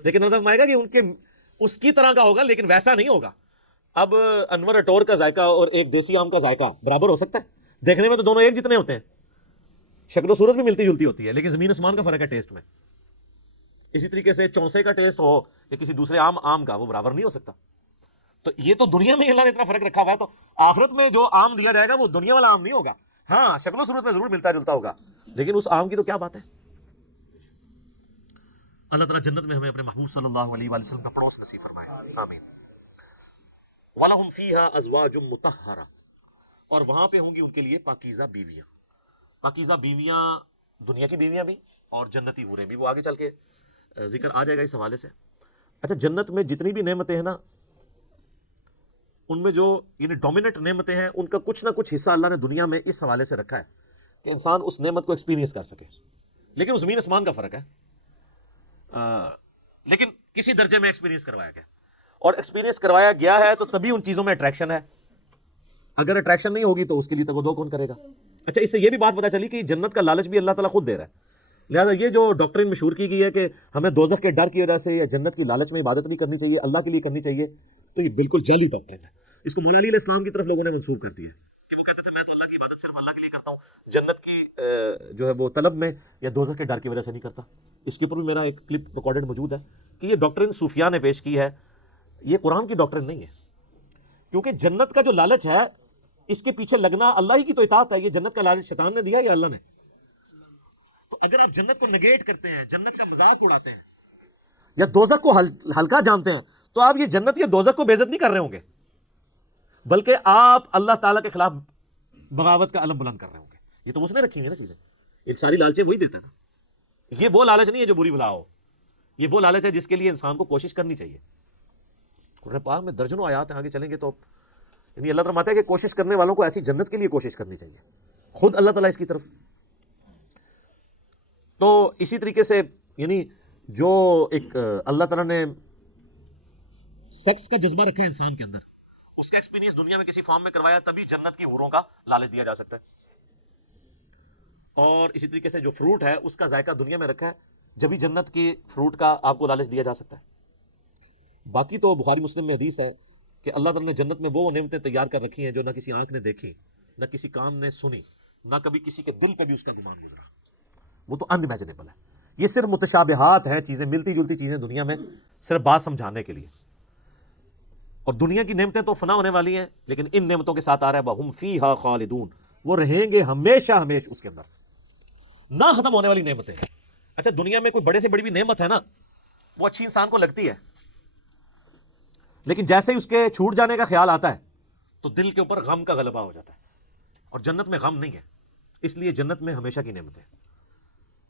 لیکن نظر آئے گا کہ ان کے اس کی طرح کا ہوگا لیکن ویسا نہیں ہوگا. اب انور اٹور کا ذائقہ اور ایک دیسی آم کا ذائقہ برابر ہو سکتا ہے؟ دیکھنے میں تو دونوں ایک جتنے ہوتے ہیں، شکل و صورت بھی ملتی جلتی ہوتی ہے، لیکن زمین آسمان کا فرق ہے ٹیسٹ میں. اسی طریقے سے چونسے کا ٹیسٹ ہو یا کسی دوسرے آم کا، وہ برابر نہیں ہو سکتا. تو یہ تو دنیا میں اللہ نے اتنا فرق رکھا ہوا ہے، تو آخرت میں جو آم دیا جائے گا وہ دنیا والا آم نہیں ہوگا. ہاں شکل و صورت میں ضرور ملتا جلتا ہوگا، لیکن اس آم کی تو کیا بات ہے. اللہ تعالیٰ جنت میں ہمیں اپنے محبوب صلی اللہ علیہ وآلہ وسلم کا پڑوس نصیب فرمائے، آمین. وَلَهُمْ فِيهَا أَزْوَاجٌ مُطَهَّرَةٌ، اور وہاں پہ ہوں گی ان کے لیے پاکیزہ بیویاں. پاکیزہ بیویاں دنیا کی بیویاں بھی اور جنتی حوریں بھی، وہ آگے چل کے ذکر آ جائے گا اس حوالے سے. اچھا، جنت میں جتنی بھی نعمتیں ہیں نا، ان میں جو یعنی ڈومیننٹ نعمتیں ہیں، ان کا کچھ نہ کچھ حصہ اللہ نے دنیا میں اس حوالے سے رکھا ہے کہ انسان اس نعمت کو ایکسپیرینس کر سکے. لیکن اس زمین آسمان کا فرق ہے، لیکن کسی درجے میں ایکسپیرینس کروایا گیا، اور ایکسپیرینس کروایا گیا ہے تو تبھی ان چیزوں میں اٹریکشن ہے. اگر اٹریکشن نہیں ہوگی تو اس کے لیے تگودو کون کرے گا. اچھا، اس سے یہ بھی بات پتہ چلی کہ جنت کا لالچ بھی اللہ تعالیٰ خود دے رہا ہے. لہٰذا یہ جو ڈاکٹرین مشہور کی گئی ہے کہ ہمیں دوزخ کے ڈر کی وجہ سے یا جنت کی لالچ میں عبادت نہیں کرنی چاہیے، اللہ کے لیے کرنی چاہیے، تو یہ بالکل جعلی ڈاکٹرین ہے. اس کو مولا علی علیہ السلام کی طرف لوگوں نے منسوب کر دیا ہے کہ وہ کہتے تھے میں تو اللہ کی عبادت صرف اللہ کے لیے کرتا ہوں، جنت کی جو ہے وہ طلب میں یا دوزخ کے ڈر کی وجہ سے نہیں کرتا. اس کے اوپر بھی میرا ایک کلپ ریکارڈڈ موجود ہے کہ یہ ڈاکٹرین صوفیاء نے پیش کی ہے، یہ قرآن کی ڈاکٹرین نہیں ہے. کیونکہ جنت کا جو لالچ ہے اس کے پیچھے لگنا اللہ ہی کی تو اطاعت ہے. یہ جنت کا لالچ شیطان نے دیا یا اللہ نے؟ تو اگر آپ جنت کو نگیٹ کرتے ہیں، جنت کا مذاق اڑاتے ہیں یا دوزخ کو ہلکا جانتے ہیں، تو آپ یہ جنت یا دوزخ کو بے عزت نہیں کر رہے ہوں گے، بلکہ آپ اللہ تعالیٰ کے خلاف بغاوت کا علم بلند کر رہے ہوں گے. یہ تو اس نے رکھی ہوئی نا چیزیں، یہ ساری لالچیں وہی دیتا ہے نا. یہ وہ لالچ نہیں ہے جو بری بلا ہو، یہ وہ لالچ ہے جس کے لیے انسان کو کوشش کرنی چاہیے. قرآن پاک میں درجنوں آیات ہیں، آگے چلیں گے تو یعنی اللہ فرماتا ہے کہ کوشش کرنے والوں کو ایسی جنت کے لیے کوشش کرنی چاہیے، خود اللہ تعالیٰ اس کی طرف. تو اسی طریقے سے یعنی جو ایک اللہ تعالیٰ نے سیکس کا جذبہ رکھا ہے انسان کے اندر، اس کا ایکسپیرینس دنیا میں کسی فارم میں کروایا، تبھی جنت کی حوروں کا لالچ دیا جا سکتا ہے. اور اسی طریقے سے جو فروٹ ہے اس کا ذائقہ دنیا میں رکھا ہے، جبھی جنت کی فروٹ کا آپ کو لالچ دیا جا سکتا ہے. باقی تو بخاری مسلم میں حدیث ہے کہ اللہ تعالیٰ نے جنت میں وہ نعمتیں تیار کر رکھی ہیں جو نہ کسی آنکھ نے دیکھی، نہ کسی کان نے سنی، نہ کبھی کسی کے دل پہ بھی اس کا گمان گزرا. وہ تو ان امیجنیبل ہے. یہ صرف متشابہات ہیں، چیزیں ملتی جلتی چیزیں دنیا میں صرف بات سمجھانے کے لیے. اور دنیا کی نعمتیں تو فنا ہونے والی ہیں، لیکن ان نعمتوں کے ساتھ آ رہا ہے وَهُمْ فِيهَا خَالِدُونَ، وہ رہیں گے ہمیشہ ہمیش اس کے اندر. نہ ختم ہونے والی نعمتیں، اچھا دنیا میں کوئی بڑے سے بڑی بھی نعمت ہے نا، وہ اچھی انسان کو لگتی ہے، لیکن جیسے ہی اس کے چھوٹ جانے کا خیال آتا ہے تو دل کے اوپر غم کا غلبہ ہو جاتا ہے، اور جنت میں غم نہیں ہے، اس لیے جنت میں ہمیشہ کی نعمت ہے۔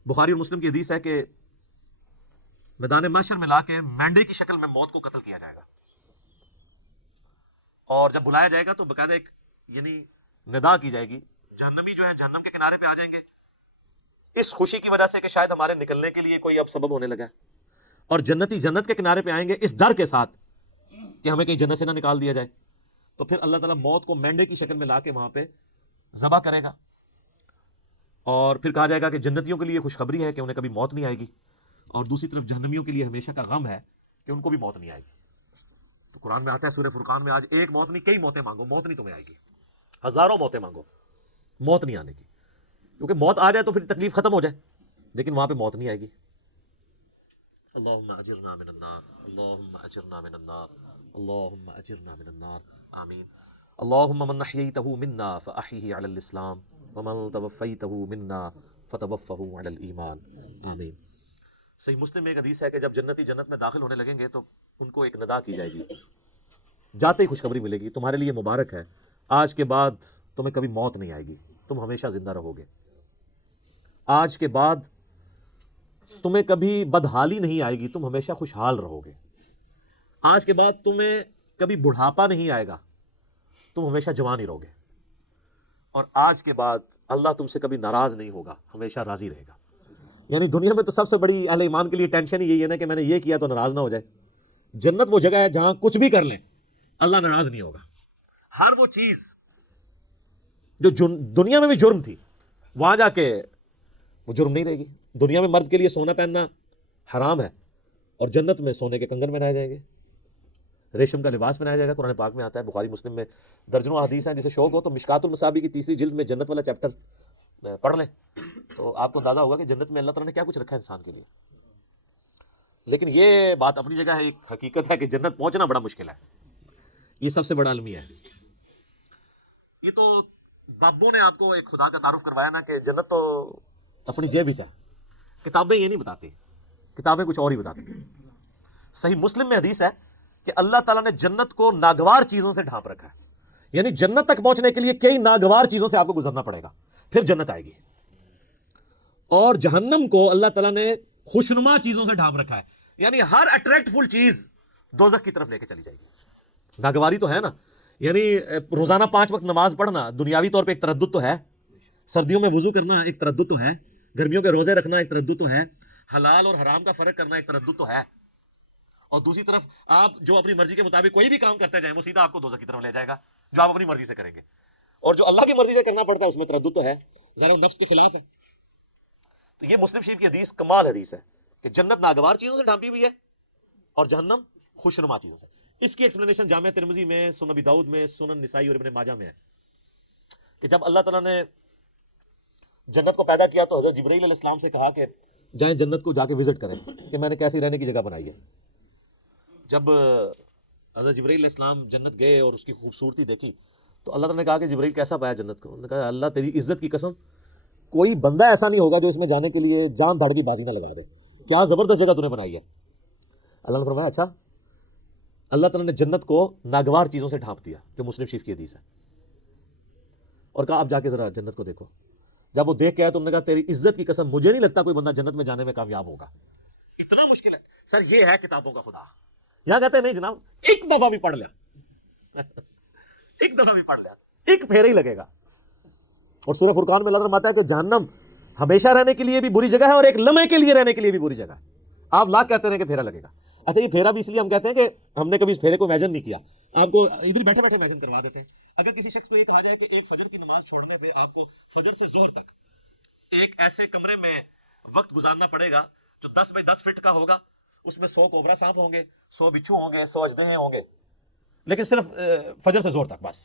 بخاری اور مسلم کی حدیث ہے کہ میدان محشر میں لا کے مینڈے کی شکل میں موت کو قتل کیا جائے گا، اور جب بلایا جائے گا تو باقاعدہ ایک یعنی ندا کی جائے گی، جہنمی جو ہے جہنم کے کنارے پہ آ جائیں گے اس خوشی کی وجہ سے کہ شاید ہمارے نکلنے کے لیے کوئی اب سبب ہونے لگا ہے، اور جنتی جنت کے کنارے پہ آئیں گے اس ڈر کے ساتھ کہ ہمیں کہیں جنت سے نہ نکال دیا جائے، تو پھر اللہ تعالیٰ موت کو مینڈے کی شکل میں لا کے وہاں پہ ذبح کرے گا، اور پھر کہا جائے گا کہ جنتیوں کے لیے خوشخبری ہے کہ انہیں کبھی موت نہیں آئے گی، اور دوسری طرف جہنمیوں کے لیے ہمیشہ کا غم ہے کہ ان کو بھی موت نہیں آئے گی۔ تو قرآن میں آتا ہے سورہ فرقان میں، آج ایک موت نہیں کئی موتیں مانگو، موت نہیں تمہیں آئے گی، ہزاروں موتیں مانگو، موت نہیں آنے کی، کیونکہ موت آ جائے تو پھر تکلیف ختم ہو جائے، لیکن وہاں پہ موت نہیں آئے گی۔ اللہم اجرنا من النار، اللہم اجرنا من النار، اللہم اجرنا من النار، آمین۔ اللہم من احییتہ منا فاحیہ علی الاسلام ومن توفیتہ منا فتوفہ علی الایمان، آمین۔ صحیح مسلم میں ایک حدیث ہے کہ جب جنتی جنت میں داخل ہونے لگیں گے تو ان کو ایک ندا کی جائے گی، جاتے ہی خوشخبری ملے گی، تمہارے لیے مبارک ہے، آج کے بعد تمہیں کبھی موت نہیں آئے گی، تم ہمیشہ زندہ رہو گے، آج کے بعد تمہیں کبھی بدحالی نہیں آئے گی، تم ہمیشہ خوشحال رہو گے، آج کے بعد تمہیں کبھی بڑھاپا نہیں آئے گا، تم ہمیشہ جوان ہی رہو گے، اور آج کے بعد اللہ تم سے کبھی ناراض نہیں ہوگا، ہمیشہ راضی رہے گا۔ یعنی دنیا میں تو سب سے بڑی اہل ایمان کے لیے ٹینشن ہی یہی ہے نا کہ میں نے یہ کیا تو ناراض نہ ہو جائے۔ جنت وہ جگہ ہے جہاں کچھ بھی کر لیں اللہ ناراض نہیں ہوگا، ہر وہ چیز جو دنیا میں بھی جرم تھی وہاں جا کے وہ جرم نہیں رہے گی۔ دنیا میں مرد کے لیے سونا پہننا حرام ہے، اور جنت میں سونے کے کنگن پہنائے جائیں گے، ریشم کا لباس پہنایا جائے گا۔ قرآن پاک میں آتا ہے، بخاری مسلم میں درجنوں حدیث ہیں، جسے شوق ہو تو مشکات المصابیح کی 3 جلد میں جنت والا چیپٹر پڑھ لیں تو آپ کو اندازہ ہوگا کہ جنت میں اللہ تعالیٰ نے کیا کچھ رکھا ہے انسان کے لیے۔ لیکن یہ بات اپنی جگہ ہے، ایک حقیقت ہے کہ جنت پہنچنا بڑا مشکل ہے، یہ سب سے بڑا المیہ ہے۔ یہ تو بابوں نے آپ کو ایک خدا کا تعارف کروایا نا کہ جنت تو اپنی جیب ہی چاہے، کتابیں یہ نہیں بتاتی، کتابیں کچھ اور ہی بتاتی ہیں۔ صحیح مسلم میں حدیث ہے کہ اللہ تعالیٰ نے جنت کو ناگوار چیزوں سے ڈھانپ رکھا ہے، یعنی جنت تک پہنچنے کے لیے کئی ناگوار چیزوں سے آپ کو گزرنا پڑے گا، پھر جنت آئے گی۔ اور جہنم کو اللہ تعالیٰ نے خوشنما چیزوں سے ڈھانپ رکھا ہے، یعنی ہر اٹریکٹ فل چیز دوزخ کی طرف لے کے چلی جائے گی۔ ناگواری تو ہے نا، یعنی روزانہ 5 وقت نماز پڑھنا دنیاوی طور پہ ایک تردد تو ہے، سردیوں میں وضو کرنا ایک تردد تو ہے، گرمیوں کے روزے رکھنا ایک تردد تو ہے، حلال اور حرام کا فرق کرنا ایک تردد تو ہے، اور دوسری طرف آپ جو اپنی مرضی کے مطابق کوئی بھی کام کرتے جائیں وہ سیدھا آپ کو دوزخ کی طرف لے جائے گا، جو آپ اپنی مرضی سے کریں گے، اور جو اللہ کی مرضی سے کرنا پڑتا ہے اس میں تردد تو ہے، ظاہر نفس کے خلاف ہے۔ تو یہ مسلم شریف کی حدیث کمال حدیث ہے کہ جنت ناگوار چیزوں سے ڈھانپی ہوئی ہے اور جہنم خوشنما چیزوں سے۔ اس کی ایکسپلینیشن جامع ترمذی میں، سنن ابی داؤد میں، سنن نسائی اور ابن ماجہ میں ہے کہ جب اللہ تعالیٰ نے جنت کو پیدا کیا تو حضرت جبرائیل علیہ السلام سے کہا کہ جائیں جنت کو جا کے وزٹ کریں کہ میں نے کیسی رہنے کی جگہ بنائی ہے۔ جب حضرت جبرائیل علیہ السلام جنت گئے اور اس کی خوبصورتی دیکھی تو اللہ تعالیٰ نے کہا کہ جبرائیل کیسا پایا جنت کو؟ انہوں نے کہا اللہ تیری عزت کی قسم کوئی بندہ ایسا نہیں ہوگا جو اس میں جانے کے لیے جان دھڑ کی بازی نہ لگا دے، کیا زبردست جگہ تُو نے بنائی ہے۔ اللہ نے فرمایا اچھا، اللہ تعالیٰ نے جنت کو ناگوار چیزوں سے ڈھانپ دیا، جو مسلم شریف کی حدیث ہے، اور کہا اب جا کے ذرا جنت کو دیکھو۔ جب وہ دیکھ کے آیا تو انہوں نے کہا تیری عزت کی قسم مجھے نہیں لگتا کوئی بندہ جنت میں جانے میں کامیاب ہوگا، اتنا مشکل ہے۔ سر یہ ہے کتابوں کا خدا، یہاں کہتے ہیں نہیں جناب ایک دفعہ بھی پڑھ لیا ایک دفعہ بھی پڑھ لیا ایک پھیرا ہی لگے گا۔ اور سورہ فرقان میں اللہ فرماتا ہے کہ جہنم ہمیشہ رہنے کے لیے بھی بری جگہ ہے اور ایک لمحے کے لیے رہنے کے لیے بھی بری جگہ ہے۔ آپ لاکھ کہتے ہیں کہ پھیرا لگے گا، اچھا یہ پھیرا بھی اس لیے ہم کہتے ہیں کہ ہم نے کبھی اس پھیرے کو امیجن نہیں کیا، آپ کو ادھر بیٹھے بیٹھے امیجن کروا دیتے ہیں۔ اگر کسی شخص کو یہ کہا جائے کہ ایک فجر کی نماز چھوڑنے پہ آپ کو فجر سے ظہر تک ایک ایسے کمرے میں وقت گزارنا پڑے گا جو 10 بائی 10 فٹ کا ہوگا، اس میں 100 کوبرا سانپ ہوں گے، 100 بچھو ہوں گے، 100 اژدہے ہوں گے، لیکن صرف فجر سے ظہر تک بس،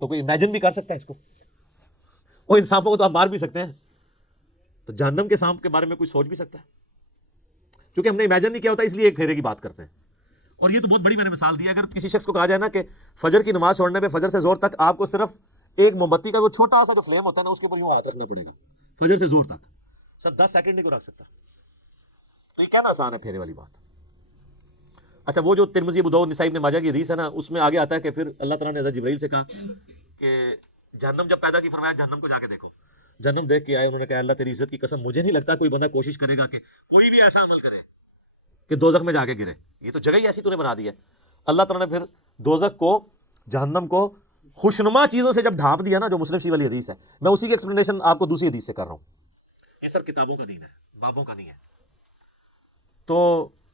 تو کوئی امیجن بھی کر سکتا ہے اس کو؟ وہ ان سانپوں کو تو آپ مار بھی سکتے ہیں، تو جہنم کے سانپ کے بارے میں کوئی سوچ بھی سکتا ہے؟ چونکہ ہم نے امیجن نہیں کیا ہوتا اس لیے ایک پھیرے کی بات کرتے ہیں۔ اور یہ تو بہت بڑی میں نے مثال دی، اگر کسی شخص کو کہا جائے نا کہ فجر کی نماز چھوڑنے پہ فجر سے ظہر تک آپ کو صرف ایک موم بتی کا وہ چھوٹا سا جو فلیم ہوتا ہے نا اس کے اوپر یوں ہاتھ رکھنا پڑے گا فجر سے ظہر تک، سر 10 سیکنڈ نہیں کو رکھ سکتا. یہ کہنا آسان ہے پھیرے والی بات. اچھا وہ جو ترمذی ابو داؤد نسائی ابن ماجہ کی حدیث ہے نا, اس میں آگے آتا ہے کہ پھر اللہ تعالیٰ نے حضرت جبرائیل سے کہا کہ جہنم جب پیدا کی, فرمایا جہنم کو جا کے دیکھو. جہنم دیکھ کے آئے, انہوں نے کہا اللہ تیری عزت کی قسم مجھے نہیں لگتا کوئی بندہ کوشش کرے گا کہ کوئی بھی ایسا عمل کرے کہ دوزخ میں جا کے گرے, یہ تو جگہ ہی ایسی تو نے بنا دی ہے. اللہ تعالیٰ نے پھر دوزخ کو, جہنم کو خوشنما چیزوں سے جب ڈھانپ دیا نا, جو مسلم شریف والی حدیث ہے, میں اسی کی ایکسپلینیشن آپ کو دوسری حدیث سے کر رہا ہوں. یہ سر کتابوں کا دین ہے, بابوں کا نہیں ہے. تو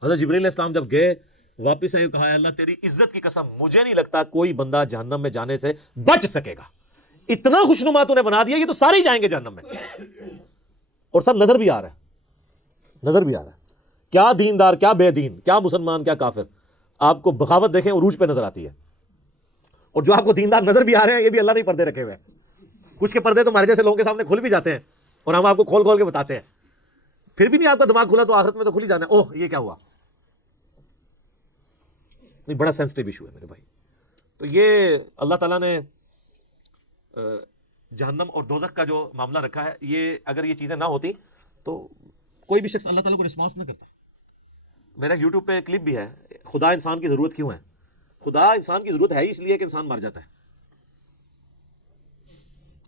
حضرت جبرائیل علیہ السلام جب گئے واپس آئے, کہا اللہ تیری عزت کی قسم مجھے نہیں لگتا کوئی بندہ جہنم میں جانے سے بچ سکے گا, اتنا خوشنما تو نے بنا دیا, یہ تو سارے ہی جائیں گے جہنم میں. اور سب نظر بھی آ رہا ہے, نظر بھی آ رہا ہے, کیا دیندار کیا بے دین, کیا مسلمان کیا کافر. آپ کو بغاوت دیکھیں عروج پہ نظر آتی ہے, اور جو آپ کو دیندار نظر بھی آ رہے ہیں یہ بھی اللہ نے پردے رکھے ہوئے ہیں. کچھ کے پردے تو ہمارے جیسے لوگوں کے سامنے کھل بھی جاتے ہیں اور ہم آپ کو کھول کھول کے بتاتے ہیں, پھر بھی نہیں آپ کا دماغ کھلا تو آخرت میں تو کھل ہی جانا ہے, اوہ یہ کیا ہوا. نہیں, بڑا سینسٹیو ایشو ہے میرے بھائی. تو یہ اللہ تعالیٰ نے جہنم اور دوزخ کا جو معاملہ رکھا ہے, یہ اگر یہ چیزیں نہ ہوتی تو کوئی بھی شخص اللہ تعالیٰ کو رسپانس نہ کرتا. میرا یوٹیوب پہ کلپ بھی ہے, خدا انسان کی ضرورت کیوں ہے. خدا انسان کی ضرورت ہے ہی اس لیے کہ انسان مر جاتا ہے.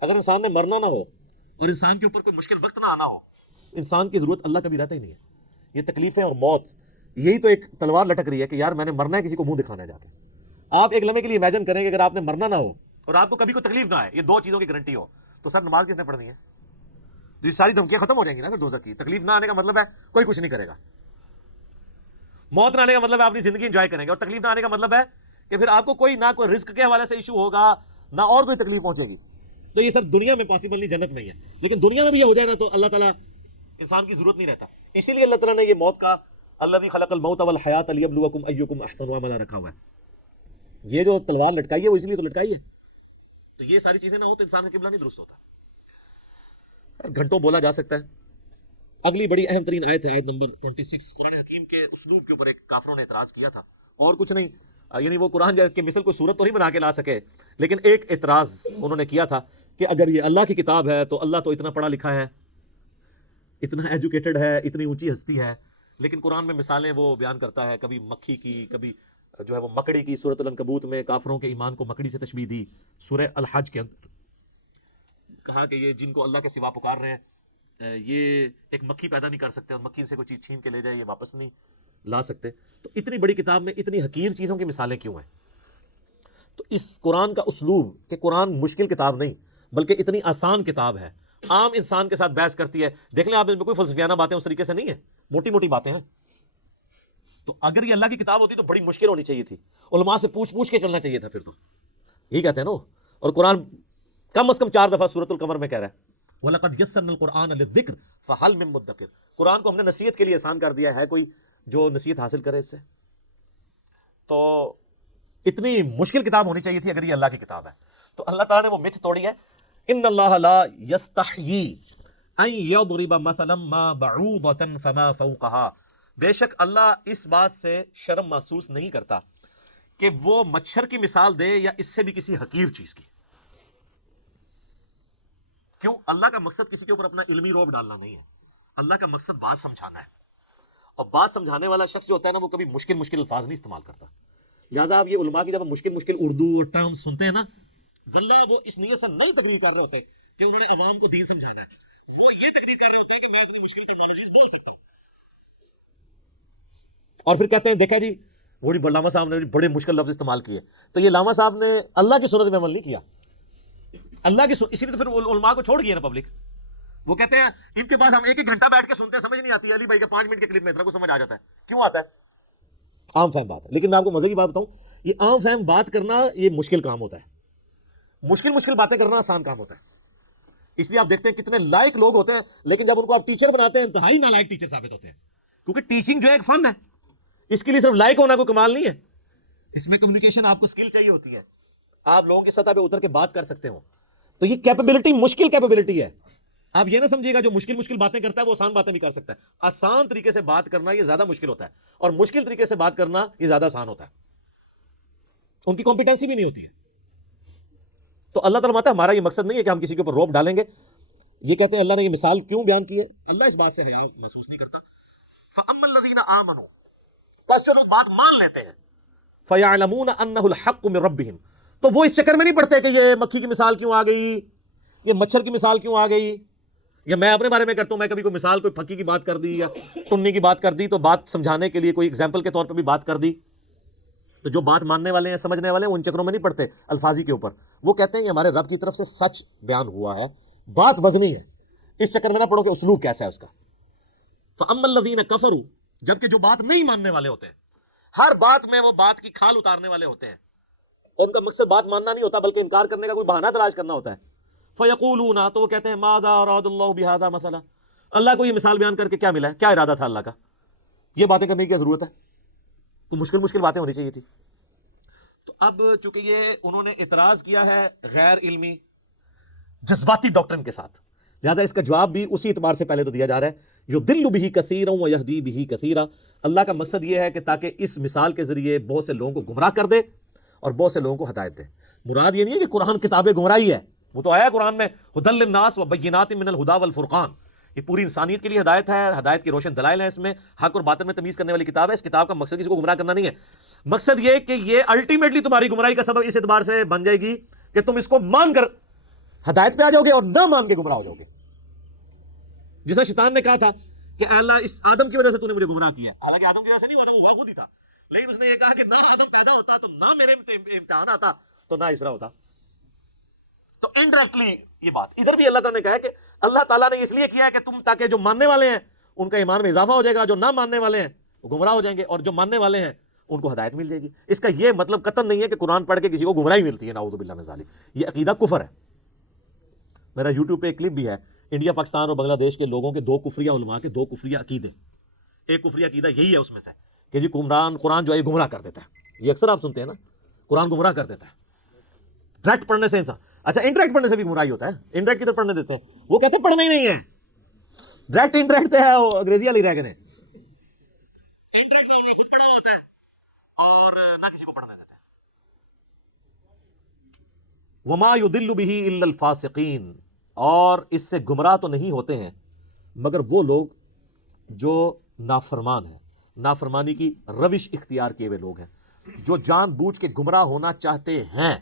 اگر انسان نے مرنا نہ ہو اور انسان کے اوپر کوئی مشکل وقت نہ آنا ہو, انسان کی ضرورت اللہ کبھی رہتا ہی نہیں ہے. یہ تکلیفیں اور موت, یہی تو ایک تلوار لٹک رہی ہے کہ یار میں نے مرنا ہے, کسی کو منہ دکھانا ہے جا کے. آپ ایک لمحے کے لیے امیجن کریں کہ اگر آپ نے مرنا نہ ہو اور آپ کو کبھی کوئی تکلیف نہ آئے, یہ دو چیزوں کی گارنٹی ہو, تو سر نماز کس نے پڑھنی ہے. تو یہ ساری دھمکیاں ختم ہو جائیں گی نا پھر دوزخ کی. تکلیف نہ آنے کا مطلب ہے کوئی کچھ نہیں کرے گا. موت نہ آنے کا مطلب ہے اپنی زندگی انجوائے کریں گے, اور تکلیف نہ آنے کا مطلب ہے کہ پھر آپ کو کوئی نہ کوئی رزق کے حوالے سے ایشو ہوگا, نہ اور کوئی تکلیف پہنچے گی. تو یہ سر دنیا میں پاسبل نہیں, جنت میں ہی ہے. لیکن دنیا میں بھی یہ ہو جائے نا تو اللہ تعالیٰ انسان کی ضرورت نہیں رہتا. اسی لیے اللہ تعالیٰ نے یہ موت کا الذی خلق الموت والحیات لیبلوکم ایکم احسن عملا رکھا ہوا ہے. یہ جو تلوار لٹکائی ہے وہ اس لیے تو لٹکائی ہے. تو یہ ساری چیزیں نہ ہو تو انسان کا قبلہ نہیں درست ہوتا. گھنٹوں بولا جا سکتا ہے. اگلی بڑی اہم ترین آیت ہے, آیت نمبر 26. قرآن حکیم کے اسلوب کے اوپر ایک کافروں نے اعتراض کیا تھا, اور کچھ نہیں, یعنی وہ قرآن کے مثل کوئی صورت تو نہیں بنا کے لا سکے, لیکن ایک اعتراض انہوں نے کیا تھا کہ اگر یہ اللہ کی کتاب ہے تو اللہ تو اتنا پڑھا لکھا ہے, اتنا ایجوکیٹڈ ہے, اتنی اونچی ہستی ہے, لیکن قرآن میں مثالیں وہ بیان کرتا ہے, کبھی مکھی کی, کبھی جو ہے وہ مکڑی کی. سورۃ العنکبوت میں کافروں کے ایمان کو مکڑی سے تشبیہ دی. سورہ الحج کے اندر کہا کہ یہ جن کو اللہ کے سوا پکار رہے ہیں یہ ایک مکھی پیدا نہیں کر سکتے, اور مکھی سے کوئی چیز چھین کے لے جائے یہ واپس نہیں لا سکتے. تو اتنی بڑی کتاب میں اتنی حقیر چیزوں کی مثالیں کیوں ہیں؟ تو اس قرآن کا اسلوب کہ قرآن مشکل کتاب نہیں بلکہ اتنی آسان کتاب ہے, عام انسان کے ساتھ بحث کرتی ہے. دیکھ لیں آپ, اس میں کوئی فلسفیانہ باتیں اس طریقے سے نہیں ہیں, موٹی موٹی باتیں ہیں. تو اگر یہ اللہ کی کتاب ہوتی تو بڑی مشکل ہونی چاہیے تھی, علماء سے پوچھ پوچھ کے چلنا چاہیے تھا. پھر تو یہی کہتے ہیں نا, اور قرآن کم از کم 4 دفعہ سورۃ القمر میں کہہ رہا ہے وَلَقَدْ يَسَّرْنَا الْقُرْآنَ لِلذِّكْرِ فَهَلْ مِن مُدَّكِرٍ. قرآن کو ہم نے نصیحت کے لیے آسان کر دیا ہے, کوئی جو نصیحت حاصل کرے اس سے. تو اتنی مشکل کتاب ہونی چاہیے تھی اگر یہ اللہ کی کتاب ہے. تو اللہ تعالیٰ نے وہ متھ توڑی ہے, ان اللہ لا یستحیی ان یضرب مثلا ما بعوضة فما فوقها. بے شک اللہ اس بات سے شرم محسوس نہیں کرتا کہ وہ مچھر کی مثال دے یا اس سے بھی کسی حقیر چیز کی. کیوں؟ اللہ کا مقصد کسی کے اوپر اپنا علمی روب ڈالنا نہیں ہے, اللہ کا مقصد بات سمجھانا ہے. اور بات سمجھانے والا شخص جو ہوتا ہے نا وہ کبھی مشکل مشکل الفاظ نہیں استعمال کرتا. لہٰذا آپ یہ علماء کی جب مشکل مشکل اردو اور ٹرم سنتے ہیں نا, واللہ وہ اس نیت سے نہیں تقریر کر رہے ہوتے کہ انہوں نے عوام کو دین سمجھانا ہے, وہ یہ تقریر کر رہے ہوتے ہیں کہ میں اتنی مشکل ٹرمنالوجیز بول سکتا ہوں. اور پھر کہتے ہیں دیکھا جی وہ علامہ صاحب نے بڑے مشکل لفظ استعمال کیے. تو یہ علامہ صاحب نے اللہ کی سنت میں عمل نہیں کیا, اللہ کی اسی لیے تو پھر علماء کو چھوڑ گیا نا پبلک. وہ کہتے ہیں ان کے پاس ہم 1 گھنٹہ بیٹھ کے سنتے ہیں, سمجھ نہیں آتی. علی بھائی کے 5 منٹ کے کلپ میں اتنا کچھ سمجھ آ جاتا ہے. کیوں آتا ہے؟ عام فہم بات ہے. لیکن میں آپ کو مزے کی بات بتاؤں, یہ عام فہم بات کرنا یہ مشکل کام ہوتا ہے, مشکل مشکل باتیں کرنا آسان کام ہوتا ہے. اس لیے آپ دیکھتے ہیں کتنے لائق لوگ ہوتے ہیں, لیکن جب ان کو آپ ٹیچر بناتے ہیں انتہائی نالائق ٹیچر ثابت ہوتے ہیں. کیونکہ ٹیچنگ جو ہے ایک فن ہے, اس کے لیے صرف لائق ہونا کوئی کمال نہیں ہے, اس میں کمیونیکیشن آپ کو اسکل چاہیے ہوتی ہے, آپ لوگوں کی سطح پہ اتر کے بات کر سکتے ہو. تو یہ کیپیبلٹی مشکل کیپیبلٹی ہے. آپ یہ نہ سمجھیے گا جو مشکل مشکل باتیں کرتا ہے وہ آسان باتیں بھی کر سکتا ہے. آسان طریقے سے بات کرنا یہ زیادہ مشکل ہوتا ہے, اور مشکل طریقے سے بات کرنا یہ زیادہ آسان ہوتا ہے. ان کی کمپیٹنسی بھی نہیں ہوتی ہے. تو اللہ تعالیٰ ماتا ہمارا یہ مقصد نہیں ہے کہ ہم کسی کے اوپر روب ڈالیں گے. یہ کہتے ہیں اللہ نے یہ مثال کیوں بیان کی ہے؟ اللہ اس بات سے حیا محسوس نہیں کرتا. فَأَمَّا الَّذِينَ آمَنُوا، بس جو لوگ بات مان لیتے ہیں، فَيَعْلَمُونَ أَنَّهُ الْحَقُّ مِن رَبِّهِمْ، تو وہ اس چکر میں نہیں پڑتے کہ یہ مکھی کی مثال کیوں آ گئی، یہ مچھر کی مثال کیوں آ گئی، یا میں اپنے بارے میں کرتا ہوں، میں کبھی کوئی مثال کوئی پھکی کی بات کر دی یا ٹنی کی بات کر دی تو بات سمجھانے کے لیے کوئی ایگزامپل کے طور پہ بھی بات کر دی، تو جو بات ماننے والے ہیں سمجھنے والے ہیں وہ ان چکروں میں نہیں پڑتے الفاظی کے اوپر. وہ کہتے ہیں یہ ہمارے رب کی طرف سے سچ بیان ہوا ہے، بات وزنی ہے، اس چکر میں نہ پڑو کہ اسلوب کیسا ہے اس کا. فَأَمَّا الَّذِينَ كَفَرُوا، جبکہ جو بات نہیں ماننے والے ہوتے ہیں، ہر بات میں وہ بات کی کھال اتارنے والے ہوتے ہیں، اور ان کا مقصد بات ماننا نہیں ہوتا بلکہ انکار کرنے کا کوئی بہانہ تلاش کرنا ہوتا ہے. فَيَقُولُونَ، تو وہ کہتے ہیں مَاذَا أَرَادَ اللَّهُ بِهَذَا مَثَلًا، اللہ کو یہ مثال بیان کر کے کیا ملا ہے، کیا ارادہ تھا اللہ کا، یہ باتیں کرنے کی کیا ضرورت ہے، تو مشکل باتیں ہونی چاہیے تھی. تو اب چونکہ یہ انہوں نے اعتراض کیا ہے غیر علمی جذباتی ڈاکٹرن کے ساتھ، لہٰذا اس کا جواب بھی اسی اعتبار سے پہلے تو دیا جا رہا ہے، یضل بہ کثیرا ویہدی بہ کثیرا. اللہ کا مقصد یہ ہے کہ تاکہ اس مثال کے ذریعے بہت سے لوگوں کو گمراہ کر دے اور بہت سے لوگوں کو ہدایت دے. مراد یہ نہیں ہے کہ قرآن کتاب گمراہی ہے، وہ تو آیا قرآن میں ھدی للناس وبینات من الھدی والفرقان، یہ پوری انسانیت کے لیے ہدایت ہے، ہدایت کے روشن دلائل ہیں، اس میں حق اور باطل میں تمیز کرنے والی کتاب ہے. اس کتاب کا مقصد کسی کو گمراہ کرنا نہیں ہے، مقصد یہ کہ یہ الٹیمیٹلی تمہاری گمراہی کا سبب اس اعتبار سے بن جائے گی کہ تم اس کو مان کر ہدایت پہ آ جاؤ گے اور نہ مان کے گمراہ ہو جاؤ گے. جیسا شیطان نے کہا تھا کہ اے اللہ اس آدم کی وجہ سے تو نے مجھے گمراہ کیا، حالانکہ آدم کی وجہ سے نہیں ہوا تھا، وہ ہوا خود ہی تھا، لیکن اس نے یہ کہا کہ نہ آدم پیدا ہوتا تو نہ میرے امتحان آتا تو نہ اسرا ہوتا. تو انڈائریکٹلی یہ بات ادھر بھی اللہ تعالیٰ نے کہا ہے کہ اللہ تعالیٰ نے اس لیے کیا ہے کہ تم تاکہ جو ماننے والے ہیں ان کا ایمان میں اضافہ ہو جائے گا، جو نہ ماننے والے ہیں وہ گمراہ ہو جائیں گے، اور جو ماننے والے ہیں ان کو ہدایت مل جائے گی. اس کا یہ مطلب قطعاً نہیں ہے کہ قرآن پڑھ کے کسی کو گمراہی ملتی ہے، نعوذ باللہ من ذالک، یہ عقیدہ کفر ہے. میرا یوٹیوب پہ ایک کلپ بھی ہے، انڈیا پاکستان اور بنگلہ دیش کے لوگوں کے دو کفریہ علماء کے دو کفریہ عقیدے. ایک کفریہ عقیدہ یہی ہے اس میں سے کہ جی قرآن جو ہے یہ گمراہ کر دیتا ہے، یہ اکثر آپ سنتے ہیں نا، قرآن گمراہ کر دیتا ہے ڈائریکٹ پڑھنے سے انسان. اچھا انڈائریکٹ پڑھنے سے بھی گمراہی ہوتا ہے، انڈائریکٹ کدھر پڑھنے دیتے ہیں، وہ کہتے ہیں پڑھنا ہی نہیں ہے، ڈائریکٹ انڈائریکٹ ہے، وہ انگریزی والی رہ گئے، انڈائریکٹ نہ انہوں نے خود پڑھا ہوتا ہے اور نہ کسی کو پڑھنا دیتا ہے. وما يضل به الا الفاسقین، اور اس سے گمراہ تو نہیں ہوتے ہیں مگر وہ لوگ جو نافرمان ہیں، نافرمانی کی روش اختیار کیے ہوئے لوگ ہیں، جو جان بوجھ کے گمراہ ہونا چاہتے ہیں،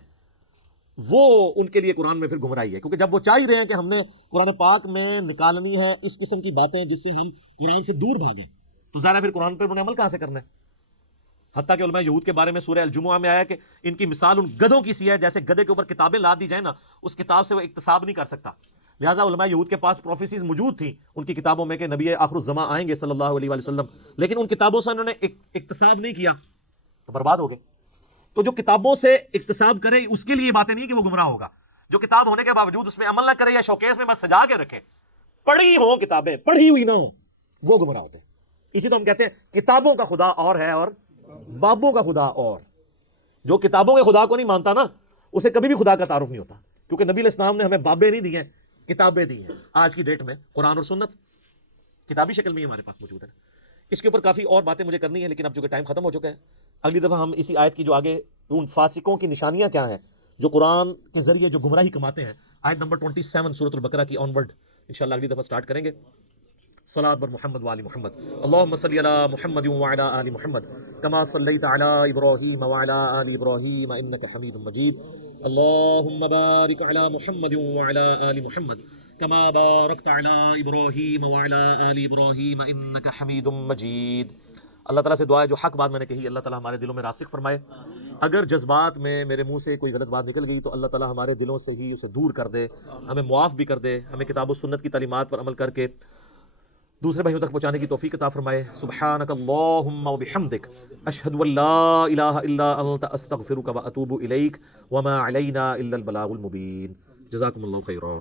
وہ ان کے لیے قرآن میں پھر گمراہی ہے. کیونکہ جب وہ چاہ ہی رہے ہیں کہ ہم نے قرآن پاک میں نکالنی ہے اس قسم کی باتیں جس سے ہم قرآن سے دور بھاگیں، تو ظاہر ہے پھر قرآن پر انہیں عمل کہاں سے کرنا ہے. حتیٰ کہ علماء یہود کے بارے میں سورہ الجمعہ میں آیا کہ ان کی مثال ان گدھوں کی سی ہے، جیسے گدھے کے اوپر کتابیں لاد دی جائیں نا، اس کتاب سے وہ اکتساب نہیں کر سکتا. لہٰذا علماء یہود کے پاس پروفیسیز موجود تھیں ان کی کتابوں میں کہ نبی آخر الزمان آئیں گے صلی اللہ علیہ وآلہ وسلم، لیکن ان کتابوں سے انہوں نے اکتساب نہیں کیا تو برباد ہو گئے. تو جو کتابوں سے اکتساب کرے اس کے لیے یہ باتیں نہیں کہ وہ گمراہ ہوگا، جو کتاب ہونے کے باوجود اس میں عمل نہ کرے یا شوکیس میں بس سجا کے رکھے، پڑھی ہو کتابیں پڑھی ہوئی نہ ہو، وہ گمراہ ہوتے ہیں. اسی تو ہم کہتے ہیں کتابوں کا خدا اور ہے اور بابوں کا خدا اور. جو کتابوں کے خدا کو نہیں مانتا نا اسے کبھی بھی خدا کا تعارف نہیں ہوتا، کیونکہ نبی علیہ السلام نے ہمیں بابیں نہیں دی ہیں، کتابیں دی ہیں. آج کی ڈیٹ میں قرآن اور سنت کتابی شکل میں ہی ہمارے پاس موجود ہے. اس کے اوپر کافی اور باتیں مجھے کرنی ہے لیکن اب چونکہ ٹائم ختم ہو چکا ہے، اگلی دفعہ ہم اسی آیت کی جو آگے ان فاسقوں کی نشانیاں کیا ہیں جو قرآن کے ذریعے جو گمراہی کماتے ہیں، آیت نمبر 27 سورۃ البقرہ کی آن ورڈ انشاءاللہ اگلی دفعہ سٹارٹ کریں گے. صلاۃ بر محمد وآل محمد، اللہم صلی علی محمد وعلی آل محمد کما صلیت علی ابراہیم وعلی آل ابراہیم انک حمید مجید. اللہم بارک علی محمد وعلی آل محمد کما بارکت علی ابراہیم وعلی آل ابراہیم انک حمید مجید. اللہ تعالیٰ سے دعا ہے جو حق بات میں نے کہی اللہ تعالیٰ ہمارے دلوں میں راسخ فرمائے. اگر جذبات میں میرے منہ سے کوئی غلط بات نکل گئی تو اللہ تعالیٰ ہمارے دلوں سے ہی اسے دور کر دے، ہمیں معاف بھی کر دے، ہمیں کتاب و سنت کی تعلیمات پر عمل کر کے دوسرے بھائیوں تک پہنچانے کی توفیق عطا فرمائے. سبحانک اللہم و بحمدک اشہد ان لا الہ الا انت استغفرک و اتوب الیک وما علینا الا البلاغ المبین. جزاکم اللہ خیرا.